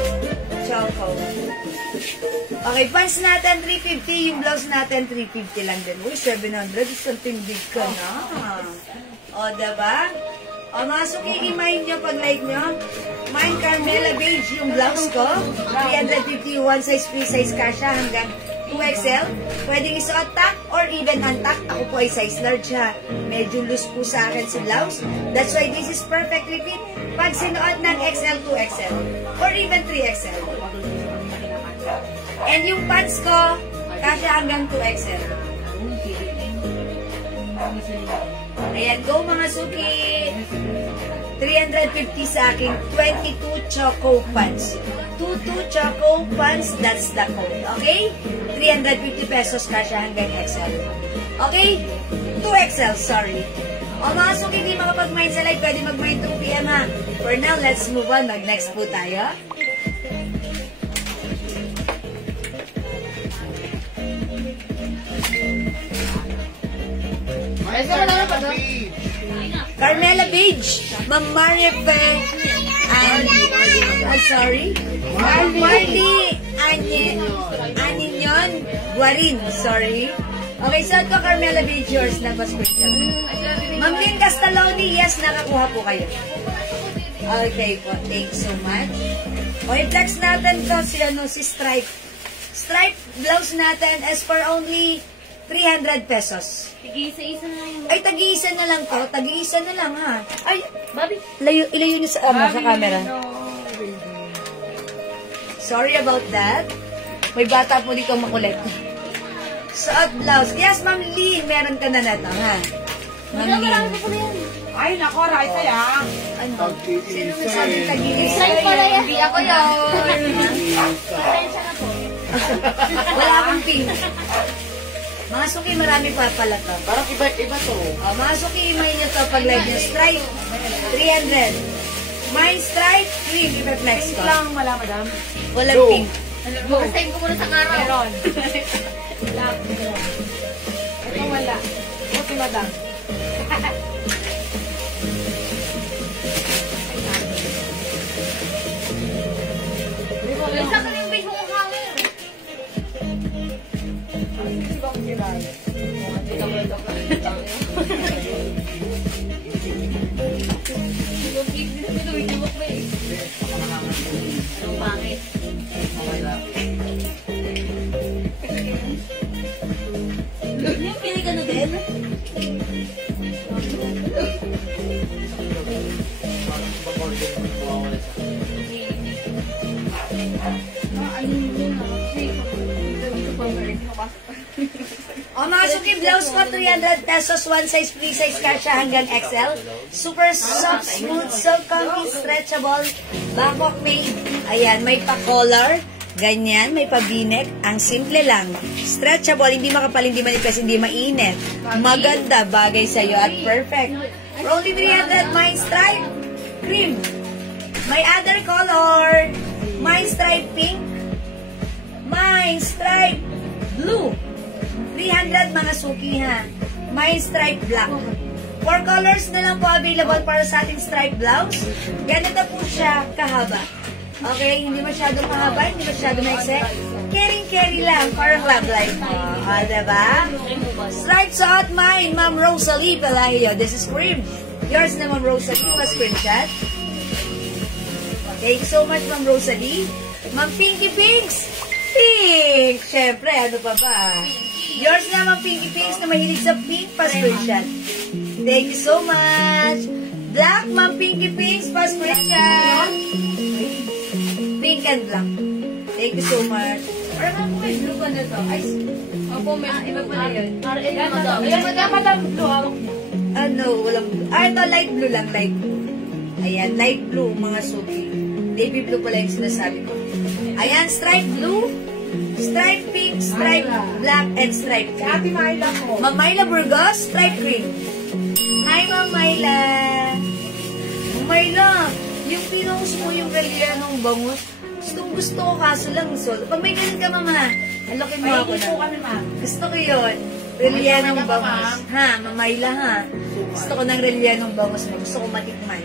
Okay, pants natin, 350. Yung blouse natin, 350 lang din. Uy, 700. Isang tindig ka na. O, diba? O, mga suki, imayin nyo pag like nyo. Mine Carmela beige yung blouse ko. 350, 1 size, 3 size kasha hanggang 2XL. Pwedeng isuot tack or even untack. Ako po ay size large ha. Medyo loose po sa akin si blouse. That's why this is perfectly fit pag sinuot ng XL, 2XL. Or even 3XL. And yung pants ko, kasha hanggang 2XL. Ayan, go mga suki. 350 sa aking 22 choco pants. 22 choco pants, that's the code. Okay? 350 pesos kasha hanggang XL. Okay? 2XL, sorry. O mga suki, hindi makapag-mind sa live, pwede mag-mind 2 PM ha. For now, let's move on. Mag-next po tayo. Carmela beige, Ma'am Marife, and sorry, Ma'am Marty Aninyon Guarin, sorry. Okay, suot ko Carmela beige, yours na pa-screenshot. Ma'am Lynn Castaloni, yes, nakakuha po kayo. Okay po, thanks so much. Okay, flex natin to si Stripe. Stripe blouse natin is for only 300 pesos. Tig-isa-isa na lang. Ay, tag-iisa na lang to. Tag-iisa na lang, ha? Ay, Bobby. ilayo niyo sa, sa camera. Sorry about that. May bata po dito makulit. Suot blouse. Yes, Ma'am Lee, meron ka na to, ha? Ma'am Lee. Ay, nako, Raisa, ya. Ano? Sino mo sabi tagilid? Sa'yo pala yan. Hindi ako yun. Pasensya na po. Wala akong pink. Mga suki, marami pa pala to. Parang iba to. Mga suki, imay nyo to pag live nyo. Stripe, 300. Mine stripe, cream, ipe-flex ko. Lang, wala, madam. Walang pink. First time ko muna sa karaw. Meron. Lang. Ito wala. Ito, madam. Isa ka na yung base mo kung hangin. Yung business ko na, hindi mo pa eh. Anong pangit? Yung pili ka na din? O mga suki, blouse ko 300 pesos, one size, free size kasha hanggang XL. Super soft, smooth, so comfy, stretchable, Bangkok made. Ayan, may pa-collar, ganyan, may pa-v-neck. Ang simple lang. Stretchable, hindi makapal, hindi manipis, hindi mainit. Maganda, bagay sa'yo at perfect. For only 300, mine stripe, cream. May other color, mine stripe pink, mine stripe blue. 300 mga suki ha. Mine stripe black. 4 colors na lang po available para sa ating stripe blouse. Ganito po siya kahaba. Okay, hindi masyadong mahaba, hindi masyadong maikse. Carry lang, parang love life mo. O, diba? Stripe suot mine, Ma'am Rosalie Pelayo. This is cream. Yours na, Ma'am Rosalie. Pa-screenshot. Thank you so much, Ma'am Rosalie. Ma'am Pinky Pinks. Pink! Siyempre, ano pa ba? Yours na, Ma'am Pinky Pinks na mahilig sa pink, pa-screenshot. Thank you so much. Black, Ma'am Pinky Pinks, pa-screenshot. Pink and black. Thank you so much. Parang ako may blue pa na to. Ay, Opo, may iba pala yun. Ayan, madam, blue. ano, walang blue. Ah, ito, light blue lang, light blue. Ayan, light blue, mga suki. Navy blue pala yung sinasabi ko. Ayan, stripe blue, stripe pink, stripe black, and stripe Si Ate green. Myla po. Ma'am Myla Burgos, stripe green. Hi, Ma'am Myla. Ma'am Myla, yung pinost mo yung rellenong bangus, gusto ko kaso lang solo. Pag may ganun ka, mama, alokin mo ako Pahingi po na. kami, ma'am. Gusto ko yun. Rellenong bangus. Ha, Ma'am Myla, ha? Gusto ko ng rellenong bangus mo. Gusto ko matikman.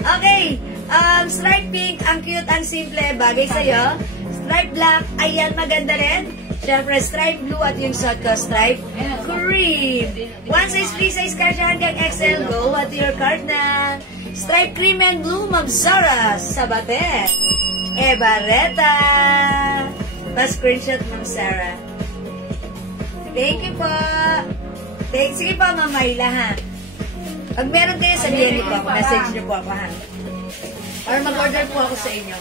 Okay. Stripe pink, ang cute, ang simple, bagay sa'yo. Stripe black, ayan, maganda rin. Siyempre, stripe blue at yung suot ko, stripe cream. One size, free size kasha hanggang XL. Go at your card na. Stripe cream and blue, Ma'am Zara Sabate. Ebareta. Pa-screenshot, Ma'am Sarah. Thank you po. Sige po, Ma'am Myla, ha. Pag meron kayo, sabihin niyo po ako. Message niyo po ako, ha. Or mag-order po ako sa inyo.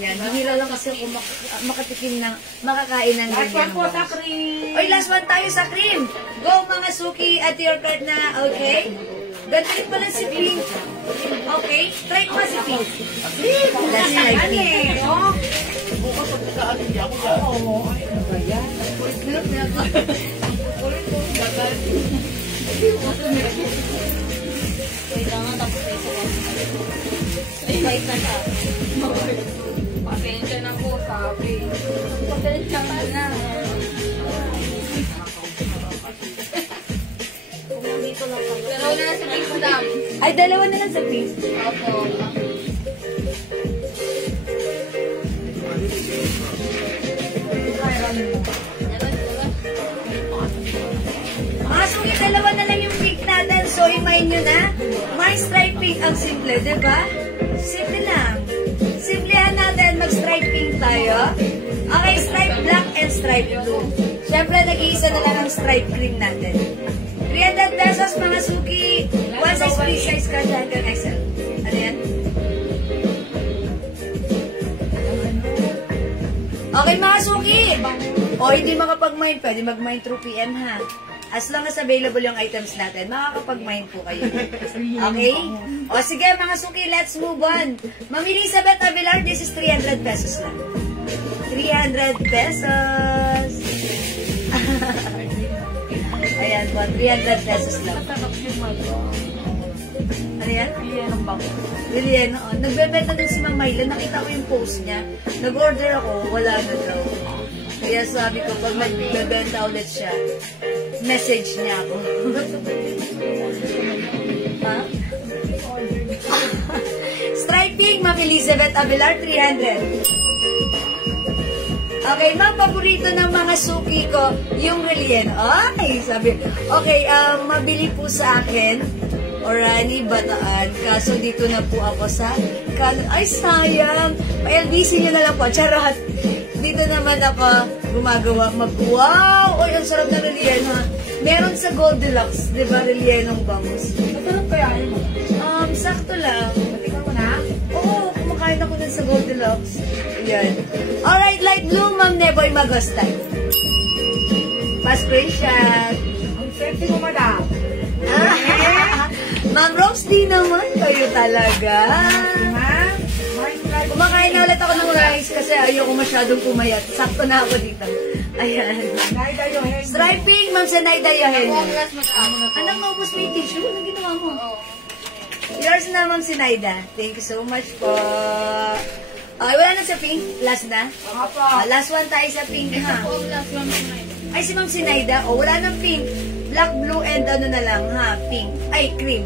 Yan, bihira lang kasi ako makatikim ng, makakain ng Last one po sa bangus. cream. Oy, last one tayo sa cream. Go mga suki at your card na, okay? Ganda rin pala si Pink. Okay, try ko si Pink. Let's try Pink. Bukas pag nag-aalit niya ako yan. Oo, ano ba yan? Wait lang nga, tapos tayo sa kahit na siya. Pasensya na po, sabi. Pasensya ka na. Dito lang kami. Pero wala na si Pink Madam. Ay, dalawa na lang sa Pink. Opo. Mga suki, dalawa na lang yung pink natin. So, imayin nyo na. My stripe pink ang simple, di ba? Simple lang. Simplehan natin, mag-stripe pink tayo. Okay, stripe black and stripe blue. Siyempre, nag-iisa na lang ang stripe green natin. 300 pesos, mga suki. One size, free size ka siya hanggang XL. Ano yan? Okay, mga suki. O hindi makapag-mine, pwede mag-mine through PM ha. As long as available yung items natin, makakapag-mine po kayo. Okay? O sige mga suki, let's move on. Ma'am Elizabeth Avilar, this is 300 pesos lang. 300 pesos. Ayan po, 300 pesos lang. Ano yan? Lilian, oh. Nagbebenta din si Ma'am Myla. Nakita ko yung post niya. Nag-order ako, wala na daw. Kaya sabi ko, pag magbebenta ulit siya, message niya ako. Ha? Striping, Ma'am Elizabeth Avilar, 300. Okay, ma'am, paborito ng mga suki ko, yung Relian. Ay, sabi. Okay, mabili po sa akin, Orani, Bataan. Kaso dito na po ako sa ay, sayang. Pa-LBC nyo na lang po. Charot. Dito naman ako gumagawa. Wow! Oy, ang sarap na Relian, ha? Meron sa Goldilocks, di ba, Relianong bangus? Masarap kaya yun? Sakto lang. Matikman mo na? Oo, kumakain ako dun sa Goldilocks. Ayan. Alright, light blue, Ma'am Neboy Magostay. Pa-spray shot. Ang sexy mo, madam. Ma'am Rose, di naman kayo talaga. Kumakain na ulit ako ng rice kasi ayoko masyadong pumayat. Sakto na ako dito. Ayan. Striping, Ma'am Senayda Yohen. Anak, maubos mo yung tissue? Anong ginawa mo? Yours na, Ma'am Senayda. Thank you so much po. Okay, wala na sa pink? Last na? Last one tayo sa pink, ha? Ay, si Ma'am Senayda. Wala nang pink. Black, blue, and ano na lang, ha? Pink. Ay, cream.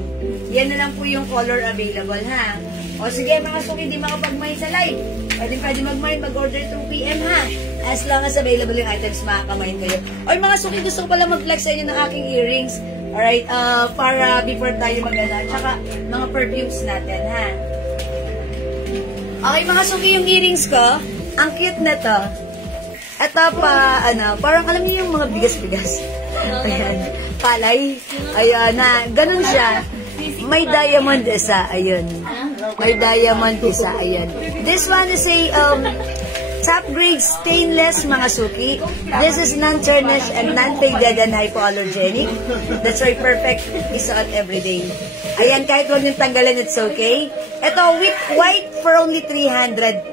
Yan na lang po yung color available, ha? O sige, mga suki, hindi makapag-mine sa live. Pwede mag-mine, mag-order 2 PM, ha? As long as available yung items, makaka-mine kayo. Oy, mga suki, gusto ko pala mag-flex sa inyo ng aking earrings. Alright, para before tayo mag-ana. Tsaka, mga perfumes natin, ha? Okay, mga suki, yung earrings ko, ang cute na to. Ito pa, parang alam niyo yung mga bigas-bigas. Ayan, palay. Ayan, ganun siya. May diamond isa, ayun. May diamond isa, ayan. This one is a top grade stainless, mga suki. This is non-tarnished and non-faded and hypoallergenic. That's why perfect isuot everyday. Ayan, kahit huwag niyong tanggalan, it's okay. Ito, with white for only 300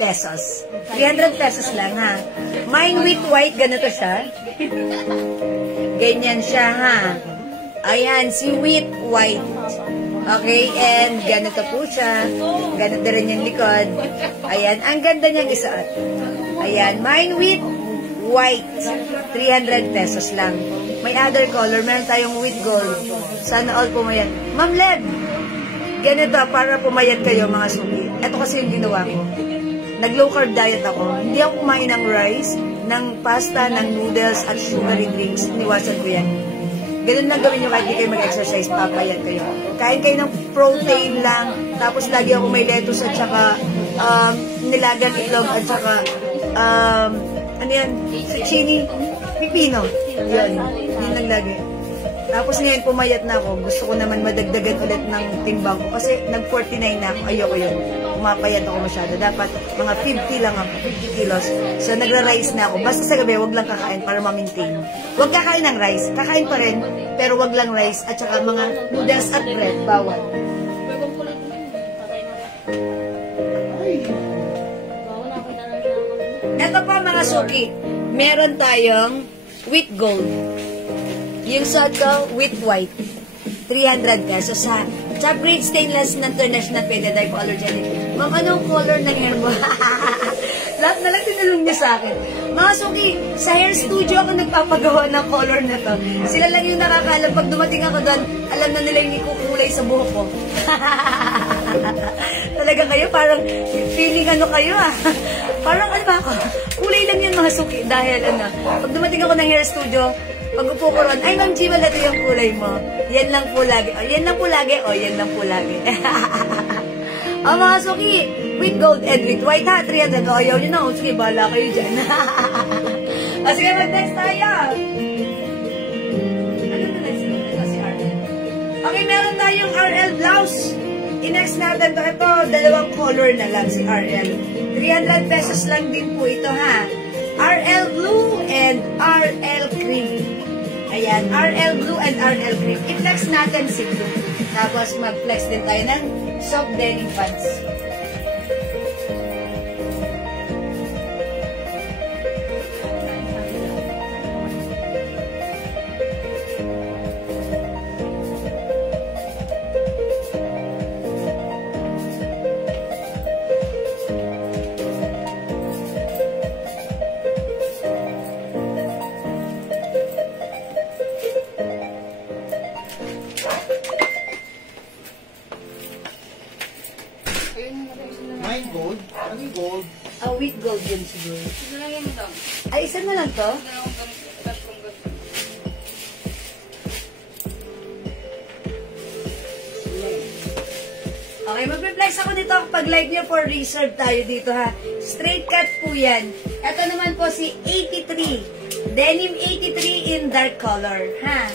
pesos. 300 pesos lang, ha? Mine with white, ganito siya. Ganyan siya, ha? Ayan, si with white. Okay, and ganito po siya. Ganito rin yung likod. Ayan, ang ganda niyang isuot. Ayan, mine with white. 300 pesos lang. May other color, meron tayong with gold. Sana all pumayat. Ma'am Led, ganito, para pumayat kayo, mga suki. Ito kasi yung ginawa ko. Nag-low carb diet ako. Hindi ako kumain ng rice, ng pasta, ng noodles, at sugary drinks. Iniwasan ko yan. Ganun lang gawin nyo kahit di kayo mag-exercise, papayat kayo. Kain kayo ng protein lang, tapos lagi ako may lettuce at saka nilagang itlog at saka ano yan, zucchini, pipino. Yun, yun lang lagi. Tapos ngayon, pumayat na ako. Gusto ko naman madagdagan ulit ng timbang ko. Kasi nag-49 na ako. Ayoko yun. Pumapayat ako masyado. Dapat mga 50 lang ako. 50 kilos. So, nagra-rice na ako. Basta sa gabi, wag lang kakain para ma-maintain. Wag kakain ng rice. Kakain pa rin. Pero wag lang rice. At saka mga noodles at bread. Bawal. Ito pa, mga suki. Meron tayong with gold. Yung suot ko, with white. 300 pesos ha. Top grade stainless non-tarnished na pwede hypoallergenic. Ma'am, anong color ng hair mo? Lahat na lang tinulong niya sa akin. Mga suki, sa hair studio ako nagpapagawa ng color na to. Sila lang yung nakakaalam. Pag dumating ako doon, alam na nila yung ikukulay sa buhok ko. Talaga kayo, parang feeling ano kayo ah. Parang ano ba ako? Kulay lang yan mga suki. Dahil pag dumating ako ng hair studio, pag upo ko ron, ay Ma'am Jimal, ito yung kulay mo. Yan lang po lagi. O, yan lang po lagi. O, yan lang po lagi. O, mga suki, with gold and with white ha, 300. O, ayaw nyo na. O, sige, bahala kayo dyan. O, sige, mag-next tayo. Ano na next? Ito si RL. Okay, meron tayong RL blouse. I-next natin to. Ito, dalawang color na lang si RL. 300 pesos lang din po ito ha. RL Blue and RL Cream. Ayan, RL Blue and RL Cream. I-flex natin si Blue. Tapos mag-flex din tayo ng soft denim pants. Mine gold. Ano yung gold? Wheat gold yun siguro. Ito lang yan daw. Ay, isa na lang to? Ito lang yung tatlong ganito. Okay, mag-reflex ako dito kapag like nyo for reserve tayo dito ha. Straight cut po yan. Ito naman po si 83. Denim 83 in dark color. Ha?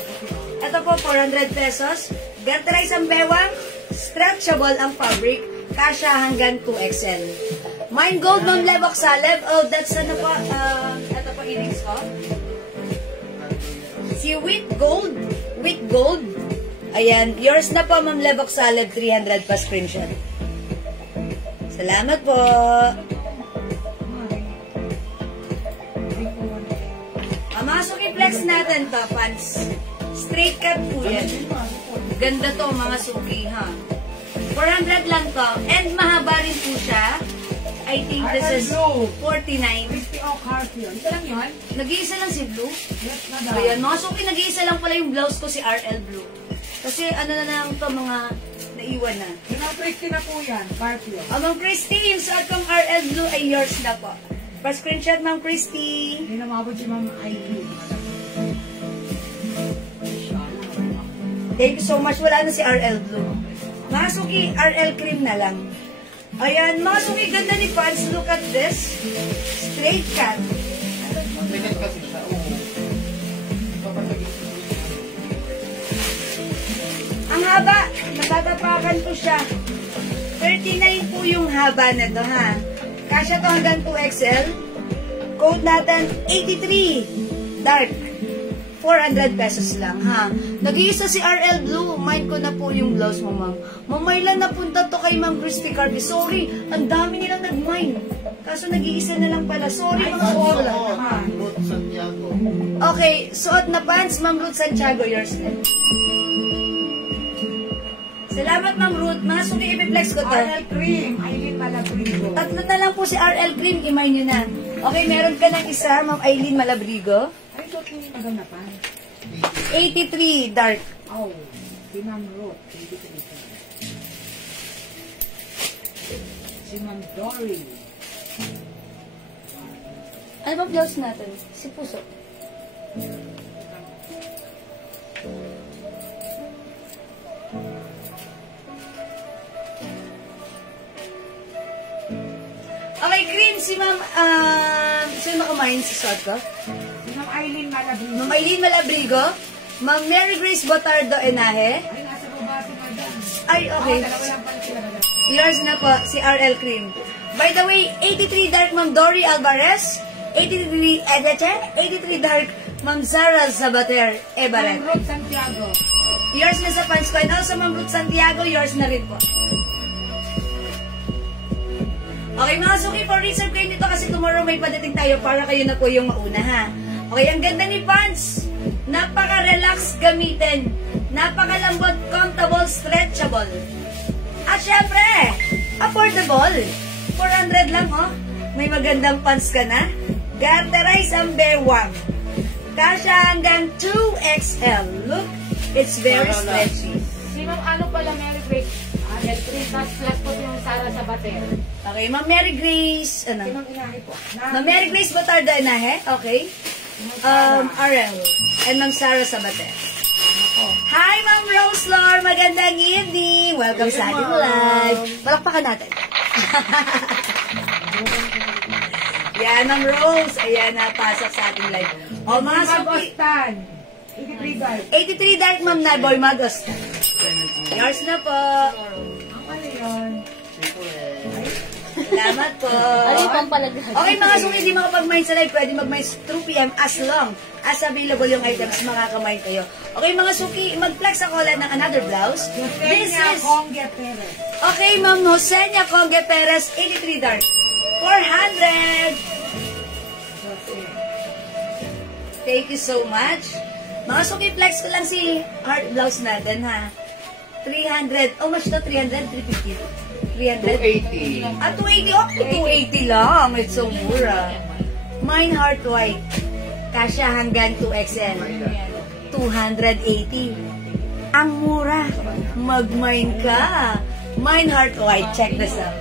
Ito po 400 pesos. Ganterize ang bewang. Stretchable ang fabric. Kasha hanggang 2XL. Mine gold, Ma'am Lebok Saleb. Oh, that's ano po. Ito po inings ko. Si Wheat Gold. Wheat Gold. Ayan, yours na po, Ma'am Lebok Saleb, 300 pa screenshot. Salamat po. Mga suki-flex natin to, pants. Straight cut po yan. Ganda to, mga suki, ha? 400 lang to. And mahaba rin po siya. I think this is 49. Ito lang yun? Nag-iisa lang si Blue. Yes, madam. Ayan, mga suki, nag-iisa lang pala yung blouse ko si RL Blue. Kasi ano na lang to, mga naiwan na. Yung mga pretty na po yan, Carpio. Ma'am Christy, yung suot kong RL Blue ay yours na po. Pa-screenshot, Ma'am Christy. Hindi na mabot si Ma'am Ivy. Thank you so much. Wala na si RL Blue. Mga suki, RL Cream na lang. Ayan, mga suki, ganda ni pants. Look at this. Straight cut. Magbinet kasi siya. Oo. Ang haba, natatapakan po siya. 39 po yung haba na to, ha? Kasya to hanggang 2XL. Code natin, 83. Dark. 400 pesos lang, ha? Nag-iisa si RL Blue. Mine ko na po yung blouse mo, ma'am. Mamaylan napunta to kay Ma'am Crispy Carby. Sorry, ang dami nilang nag-mine. Kaso nag-iisa na lang pala. Sorry, mga wala. Ruth Santiago. Okay, suot na pants, Ma'am Ruth Santiago, yours na. Salamat, Ma'am Ruth. Mga suki, i-flex ko to. RL Cream, Aileen Malabrigo. Tatlo na lang po si RL Cream, imay nyo na. Okay, meron ka ng isa, Ma'am Aileen Malabrigo. Ay, ito po yung maganapan. 83, dark. Oh, si Ma'am Ruth, 83. Si Ma'am Dory. Ano ba blouse natin? Si Puso. Okay, Cream, si Ma'am, sino kumain sa suot ko? Si Ma'am Aileen Malabrigo. Ma'am Aileen Malabrigo. Ma'am Mary Grace Botardo Enahe. Ay, nasa baba si Madam. Ay, okay. Dalawa lang pala sila, Madam. Yours na po, si RL Cream. By the way, 83 dark Ma'am Dory Alvarez. 83 dark Ma'am Zara Zabater Ebaret. Ma'am Ruth Santiago. Yours na sa pants ko. And also Ma'am Ruth Santiago, yours na rin po. Okay, mga suki, for reserve kayo nito kasi tomorrow may padating tayo para kayo na po yung mauna, ha? Okay, ang ganda ni pants. Napaka-relax gamitin. Napakalambot, comfortable, stretchable. At syempre, affordable. 400 lang, oh. May magandang pants ka na. Garterize ang bewang. Kasya hanggang 2XL. Look, it's very stretchy. Si Ma'am ano pala, Mary Grace. Del 3 plus po yung Sara Sabater. Okay, Ma'am Mary Grace, ano? Si Ma'am Inahe po. Ma'am Mary Grace Botardo Enahe, okay. RL. And Ma'am Sarah Sabate. Hi, Ma'am Rose Lor. Magandang evening. Welcome sa ating live. Palakpakan natin. Yan, Ma'am Rose. Ayan, napasok sa ating live. O, mga suki. Magostan. 83 guys. 83 dark, Ma'am Naboy Magos. Yours na po. Ano yun? Salamat po. Ano yung pampalagay? Okay, mga suki, hindi makapag-mine sa live. Pwede mag-mine 2 p.m. as long as available yung items, makaka-mine kayo. Okay, mga suki, mag-flex ako ulit ng another blouse. This is... Okay, Ma'am Josenia Conge Perez, 83 dark. 400! Thank you so much. Mga suki, flex ko lang si heart blouse natin, ha? 300. Oh, much to? 300? 350? 300? 280. 280. Okay, 280 lang. It's so mura. Mine heart white. Kasya hanggang 2XL. 280. Ang mura. Mag-mine ka. Mine heart white. Check this out.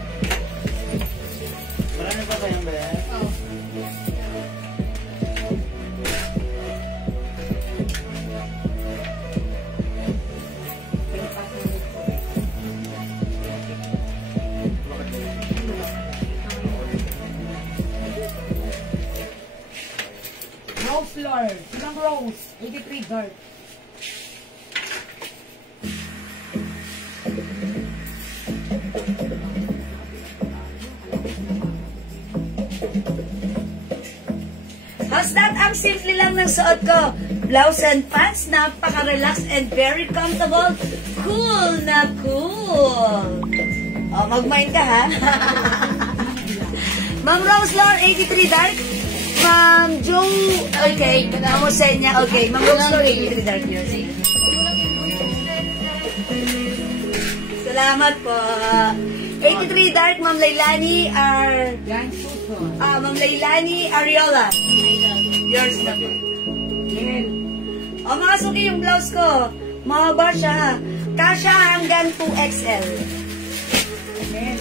Marami pa kayong ba yan? No floor. Ilang rose? 83 dark. How's that? Ang simple lang ng suot ko. Blouse and pants, napaka-relax and very comfortable. Cool na cool. Oh, mag-mind ka, ha? Ma'am Rose Lord, 83 dark. Ma'am Joe, okay. Ma'am Josenia, okay. Ma'am Rose Lord, 83 dark yun. Salamat po. 83 dark, Ma'am Lailani, Ma'am Lailani Ariola. Yours na po. O, mga suki yung blouse ko. Mahaba siya, ha? Kasya hanggang 2XL.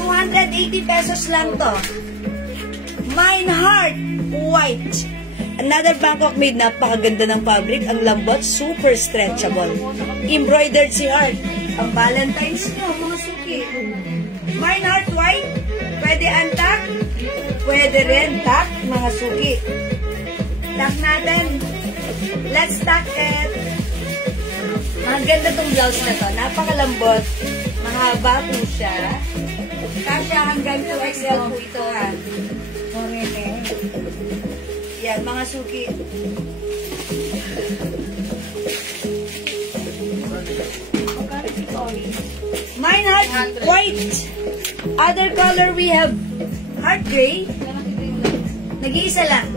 280 pesos lang to. Mine heart white. Another Bangkok made. Napakaganda ng fabric. Ang lambot, super stretchable. Embroidered si heart. Ang Valentine's nyo, mga suki. Mine heart white. Pwede untuck. Pwede rin tuck, mga suki. Tuck natin. Let's tuck it. Ang ganda tong blouse na to. Napakalambot. Mahaba po siya. Kasya hanggang 2XL po ito, ha. Yan, mga suki. Mine heart white. Other color we have heart gray. Nag-iisa lang.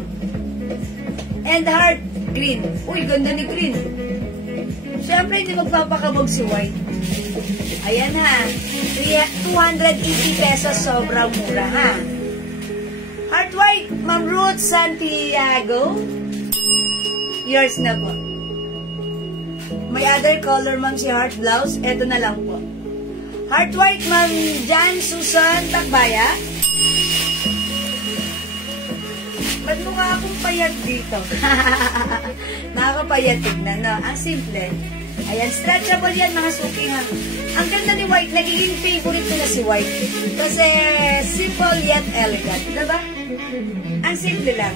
And heart green. Uy, ganda ni green. Siyempre, hindi magpapakabog si white. Ayan, ha. 280 pesos, sobrang mura, ha. Heart white, Ma'am Ruth Santiago. Yours na po. May other color, Ma'am, si heart blouse. Ito na lang po. Heart white, Ma'am Jan Susan Takbaya. Ba't mukha akong payat dito? Nakakapayat tignan, no? Ang simple. Ayan, stretchable yan, mga suki, ha. Ang ganda ni white, nagiging favorite ko na si white. Kasi simple yet elegant, diba? Ang simple lang.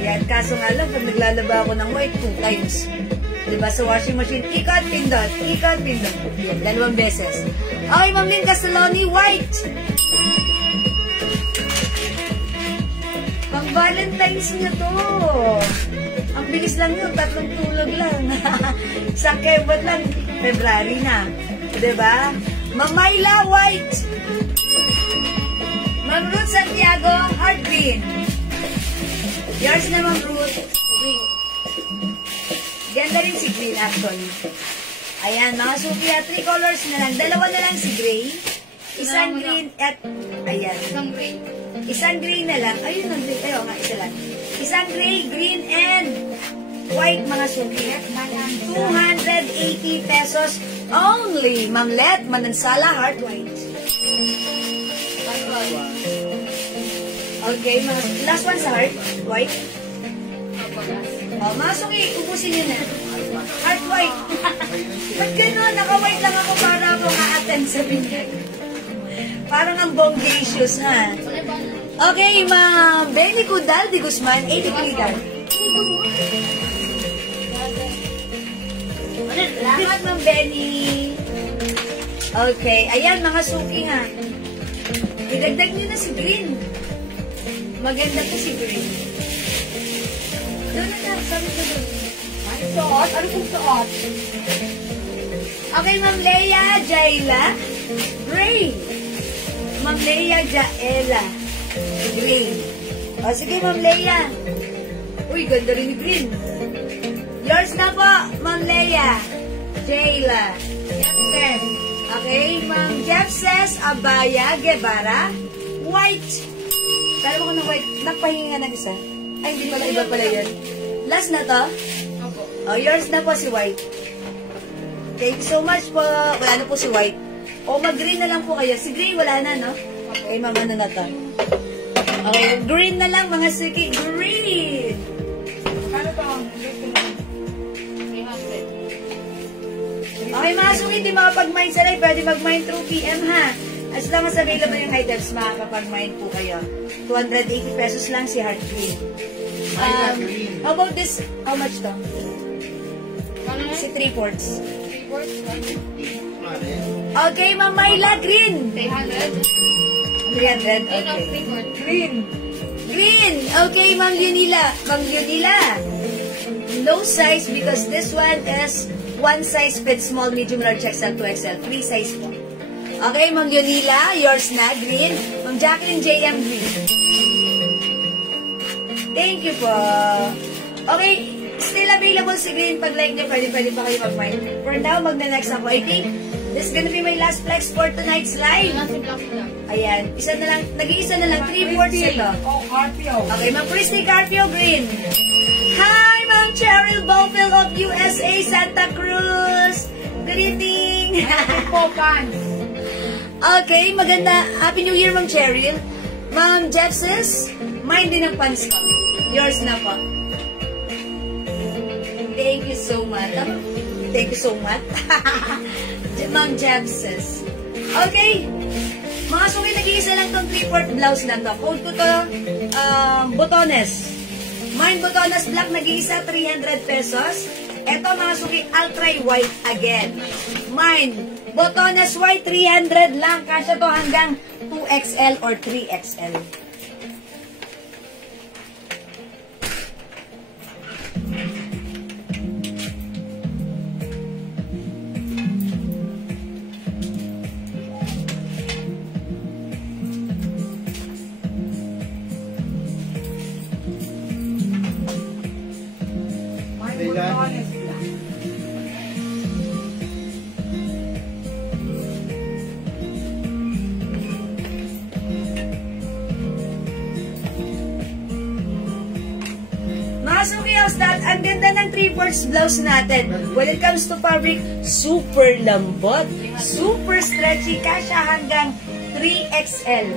Ayan, kaso nga lang, pag naglalaba ako ng white 2 times. Diba, sa washing machine, ikot, pindot. Yan, 2 beses. Okay, Ma'am Lynn Castelloni, white. Pang Valentine's niya to. Ang bilis lang yun, 3 tulog lang. Sa kebot lang, February na. Diba? Ma'am Myla, white. Ma'am Ruth Santiago, heart green. Yours na, Ma'am Ruth. Green. Ganda rin si green, actually. Ayan, mga suki, 3 colors na lang. 2 na lang si gray. Isang green at... Ayan. Isang gray na lang. Ayun, nandun. Ayaw nga, isa lang. Isang gray, green, and white, mga suki. 280 pesos only. Ma'am Let, Manansala, heart white. Okay, last one sa heart white. Oh, mga suki, ubusin nyo na. Heart white. Ba't gano'n? Naka-white lang ako para ako ka-attend sa binyag. Parang ang bongacious, ha? Okay, Ma'am Benny Cudal de Guzman, 83 gan. Salamat, Ma'am Benny. Okay, ayan, mga suki, ha? Idagdag nyo na si green. Maganda po si green. Doon na, sabi ko doon. Ay, suot. Ano kung suot? Okay, Ma'am Leia, Jaila, gray. Ma'am Leia, Jaela, green. O, sige, Ma'am Leia. Uy, ganda rin ni green. Yours na po, Ma'am Leia, Jaila. Yes. Okay, Ma'am Jeff says, Abaya, Guevara, white. Kala mo ko ng white, nagpahinga ng isa. Ay, hindi pala, iba pala yan. Last na to? Opo. Oh, yours na po si white. Thank you so much po. Wala na po si white. O, mag-green na lang po kayo. Si green, wala na, no? Okay, ma'am, ano na to? Okay, green na lang, mga siki. Green! Ano to? Okay, mga suki, hindi makapag-mine sa live. Pwede mag-mine through PM, ha? As long as available yung items, makakapag-mine po kayo. 280 pesos lang si Heart Green. How about this? How much to? Si 3/4. Okay, Ma'am Myla, green. 300. 300, okay. Green. Green! Okay, Ma'am Yunila. Ma'am Yunila. No size because this one is one size fits small, medium, large, XL, 2XL. Free size po. Okay, Ma'am Yunila, yours na, green. Ma'am Jacqueline JM, green. Thank you po. Okay, still available si green. Pag like niya, pwede pa kayo mag-mine. For now, magna-next ako. I think this is gonna be my last flex for tonight's live. Ayan, isa na lang, nag-iisa na lang, 3/4 ito. Oh, Carpio. Okay, Ma'am Christy Carpio, green. Hi, Ma'am Cheryl Bowfield of USA, Santa Cruz. Good evening. Po, pants. Okay, maganda. Happy New Year, Ma'am Cheryl. Ma'am Jepsis, mine din ang pants ko. Yours na po. Thank you so much. Thank you so much. Ma'am Jepsis. Okay. Mga suki, nag-iisa lang tong 3/4 blouse na to. Code ko to, botones. Mine botones black, nag-iisa, 300 pesos. Ito mga suki, I'll try white again. Mine, botones white, 300 lang. Kasya to hanggang 2XL or 3XL. Ang ganda ng 3/4 blouse natin. When it comes to fabric, super lambot, super stretchy, kasya hanggang 3XL.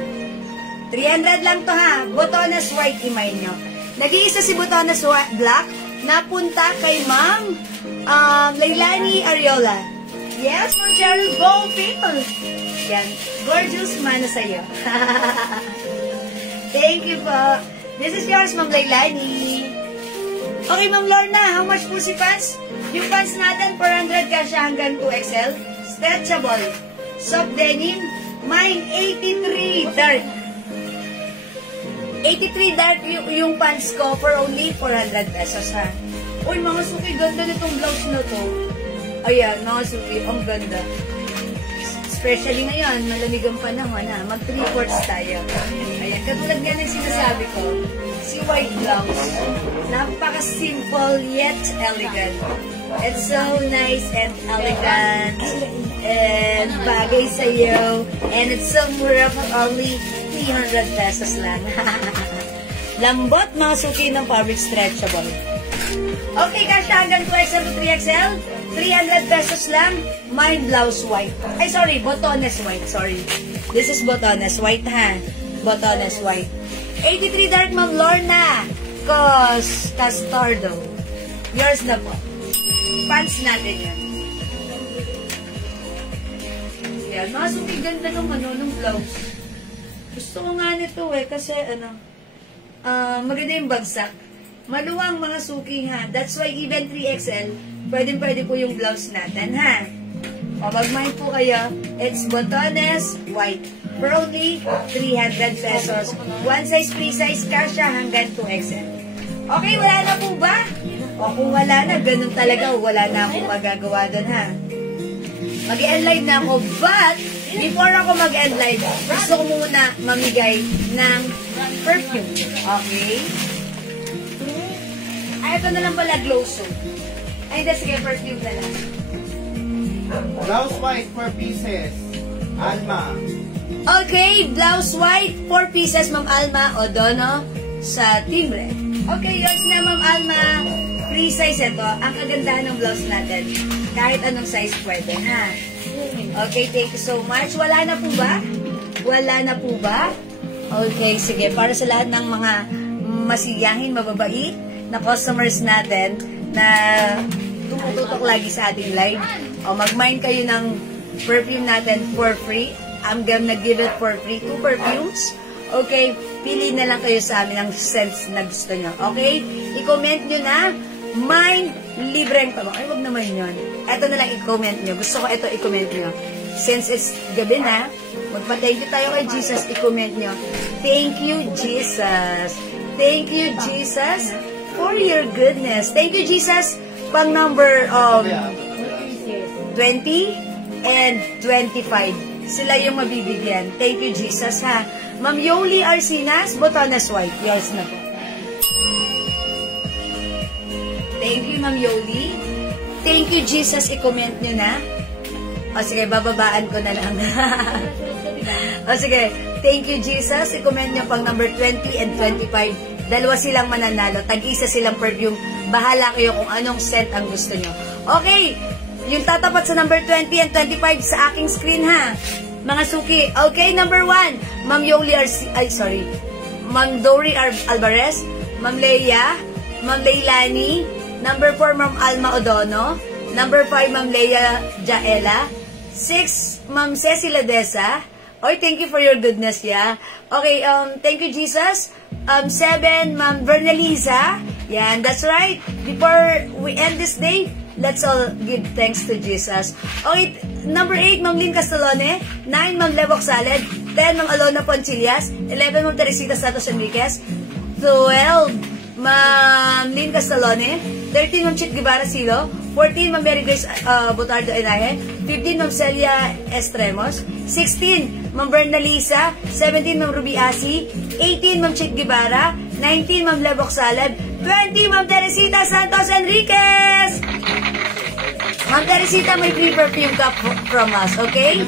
300 lang to ha. Botones white, imay nyo. Nag-iisa si Botones black, napunta kay Ma'am Leilani Ariola. Yes, Ma'am Cheryl Bowfield. Yan. Gorgeous mana sa'yo. Thank you po. This is yours, Ma'am Leilani. Okay, Ma'am Lorna, how much po si pants? Yung pants natin, 400 kasya hanggang 2XL. Stretchable. Soft denim. Mine, 83 dark. 83 dark yung pants ko for only 400 pesos, ha? Uy, mga suki, ganda nitong blouse na to. Ayan, mga suki, ang ganda. Especially ngayon, malamig ang panahon, ha? Mag 3/4 tayo. Ayan, katulad nga ng sinasabi ko, si white blouse. Napaka-simple yet elegant. It's so nice and elegant. And bagay sa'yo. And it's so mura for only 300 pesos lang. Lambot, mga suki ng fabric stretchable. Okay, kasya hanggang 2XL to 3XL. 300 pesos lang. Mine blouse white. Ay, sorry, botones white. Sorry. This is botones white, ha? Botones white. 83 dark, Ma'am Lorna. Castardo. Yours na po. Pants natin yan. Yan. Mga suki, ganda nung blouse. Gusto ko nga nito kasi maganda yung bagsak. Maluwang mga suki, ha. That's why even 3XL, pwede po yung blouse natin, ha. O, mag-mind po kayo. It's Botones White. For only 300 pesos. One size, free size, kasha hanggang 2XL. Okay, wala na po ba? O kung wala na, ganun talaga. Wala na akong magagawa doon, ha? Mag-end live na ako. But, before ako mag-end live, gusto ko muna mamigay ng perfume. Okay? Ay, ito na lang pala, glow soap. Ay, hindi, sige, perfume na lang. Blouse white 4 pieces. Alma. Okay, blouse white, 4 pieces, Ma'am Alma Odono sa Team Red. Okay, yours na, Ma'am Alma. Free size ito. Ang kagandahan ng blouse natin. Kahit anong size pwede, ha? Okay, thank you so much. Wala na po ba? Wala na po ba? Okay, sige. Para sa lahat ng mga masiyahin, mababait na customers natin na tumututok lagi sa ating live, o mag-mind kayo ng perfume natin for free. I'm gonna give it for free. 2 perfumes. Okay, pili na lang kayo sa amin ang scents na gusto nyo. Okay? I-comment nyo na. Mind, libreng tabang. Ay, wag naman yun. Ito na lang i-comment nyo. Gusto ko ito i-comment nyo. Since it's gabi na, magpa-thank you tayo kay Jesus. I-comment nyo. Thank you, Jesus. Thank you, Jesus, for your goodness. Thank you, Jesus. Pang number 20 and 25. Sila yung mabibigyan. Thank you, Jesus, ha. Ma'am Yoli Arsinas, Botones White. Yours na po. Thank you, Ma'am Yoli. Thank you, Jesus. I-comment nyo na. O sige, bababaan ko na lang. O sige, thank you, Jesus. I-comment nyo pang number 20 and 25. Dalawa silang mananalo. Tag-isa silang perfume. Bahala kayo kung anong scent ang gusto nyo. Okay, yung tatapat sa number 20 and 25 sa aking screen, ha. Mga suki. Okay, number 1, Ma'am Yoli Ma'am Dory Alvarez, Ma'am Leia, Ma'am Leilani, number 4, Ma'am Alma Odono, number 5, Ma'am Leia Jaela, 6, Ma'am Ceci Ladesa. Oy, thank you for your goodness, yeah. Okay, thank you, Jesus. 7, Ma'am Bernaliza. Yan, that's right. Before we end this day, let's all give thanks to Jesus. Okay, number 8, Ma'am Lynn Castellone. 9, Ma'am Lebok Saled. 10, Ma'am Alona Poncillas. 11, Ma'am Teresita Santos Enriquez. 12, Ma'am Lynn Castellone. 13, Ma'am Chit Guevara Silo. 14, Ma'am Mary Grace Botardo Enaje. 15, Ma'am Celia Estremos. 16, Ma'am Bernalisa. 17, Ma'am Ruby Asi. 18, Ma'am Chit Guevara. 19, Ma'am Lebok Saled. 20, Ma'am Teresita Santos Enriquez. Ma'am Teresita, may free perfume ka from us, okay?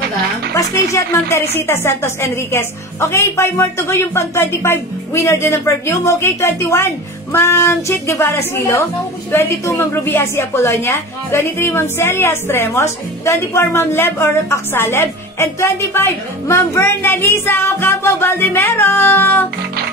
Pa-screenshot, Ma'am Teresita Santos Enriquez. Okay, 5 more to go, yung pang 25 winner din ng perfume. Okay, 21, Ma'am Chit Guevara Silo. 22, Ma'am Ruby Asi Apolonia. 23, Ma'am Celia Estremos. 24, Ma'am Leb or Aksaleb. And 25, Ma'am Bernalisa Ocampo Valdemero.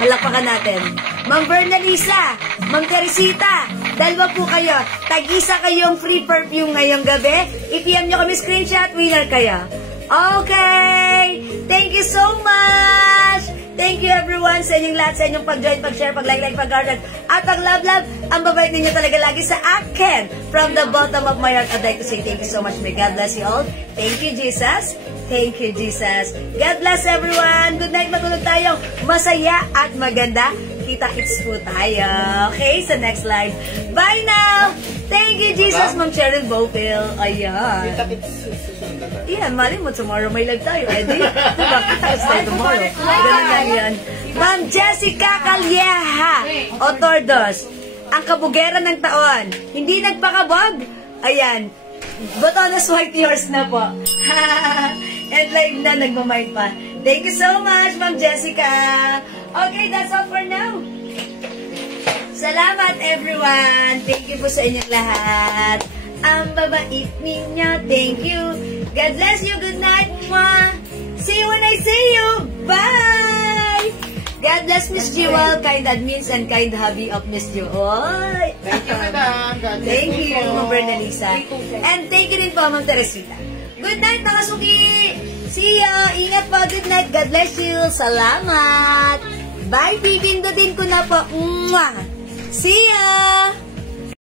Palakpakan natin. Ma'am Bernalisa, Ma'am Teresita, dalawa po kayo. Tag-isa kayong free perfume ngayong gabi. I-PM nyo kami screenshot, winner kayo. Okay! Thank you so much! Thank you everyone sa inyong lahat, sa inyong pag-join, pag-share, pag-like, pag-garden, at pag-love. Ang babait ninyo talaga lagi sa akin. From the bottom of my heart, I'd like to say thank you so much. May God bless you all. Thank you, Jesus. Thank you, Jesus. God bless everyone. Good night. Matulog tayo. Masaya at maganda. Kita-kits po tayo. Okay, sa next live. Bye now! Thank you, Jesus. Ma'am Cheryl Bopil. Ayan. Yan, mali mo, tomorrow may live tayo. Eddie, diba? Kita-kits tayo tomorrow. Ganun lang yan. Ma'am Jessica Calieja Otordos. Ang kabugeran ng taon. Hindi nagpakabog. Ayan. Botones White, yours na po. And live na, nagmamind pa. Thank you so much, Ma'am Jessica. Okay, that's all for now. Salamat, everyone. Thank you po sa inyong lahat. Ang babait ninyo. Thank you. God bless you. Good night. Mwah. See you when I see you. Bye. God bless Miss Jewel, kind admins and kind hubby of Miss Jewel. Thank you, madam. God bless Thank you you, po. Ma'am Bernalisa. And thank you din po, Ma'am Teresita. Good night, mga suki. See ya. Ingat po. Good night. God bless you. Salamat. Bye. Pipindutin ko na po. Mwah. See ya.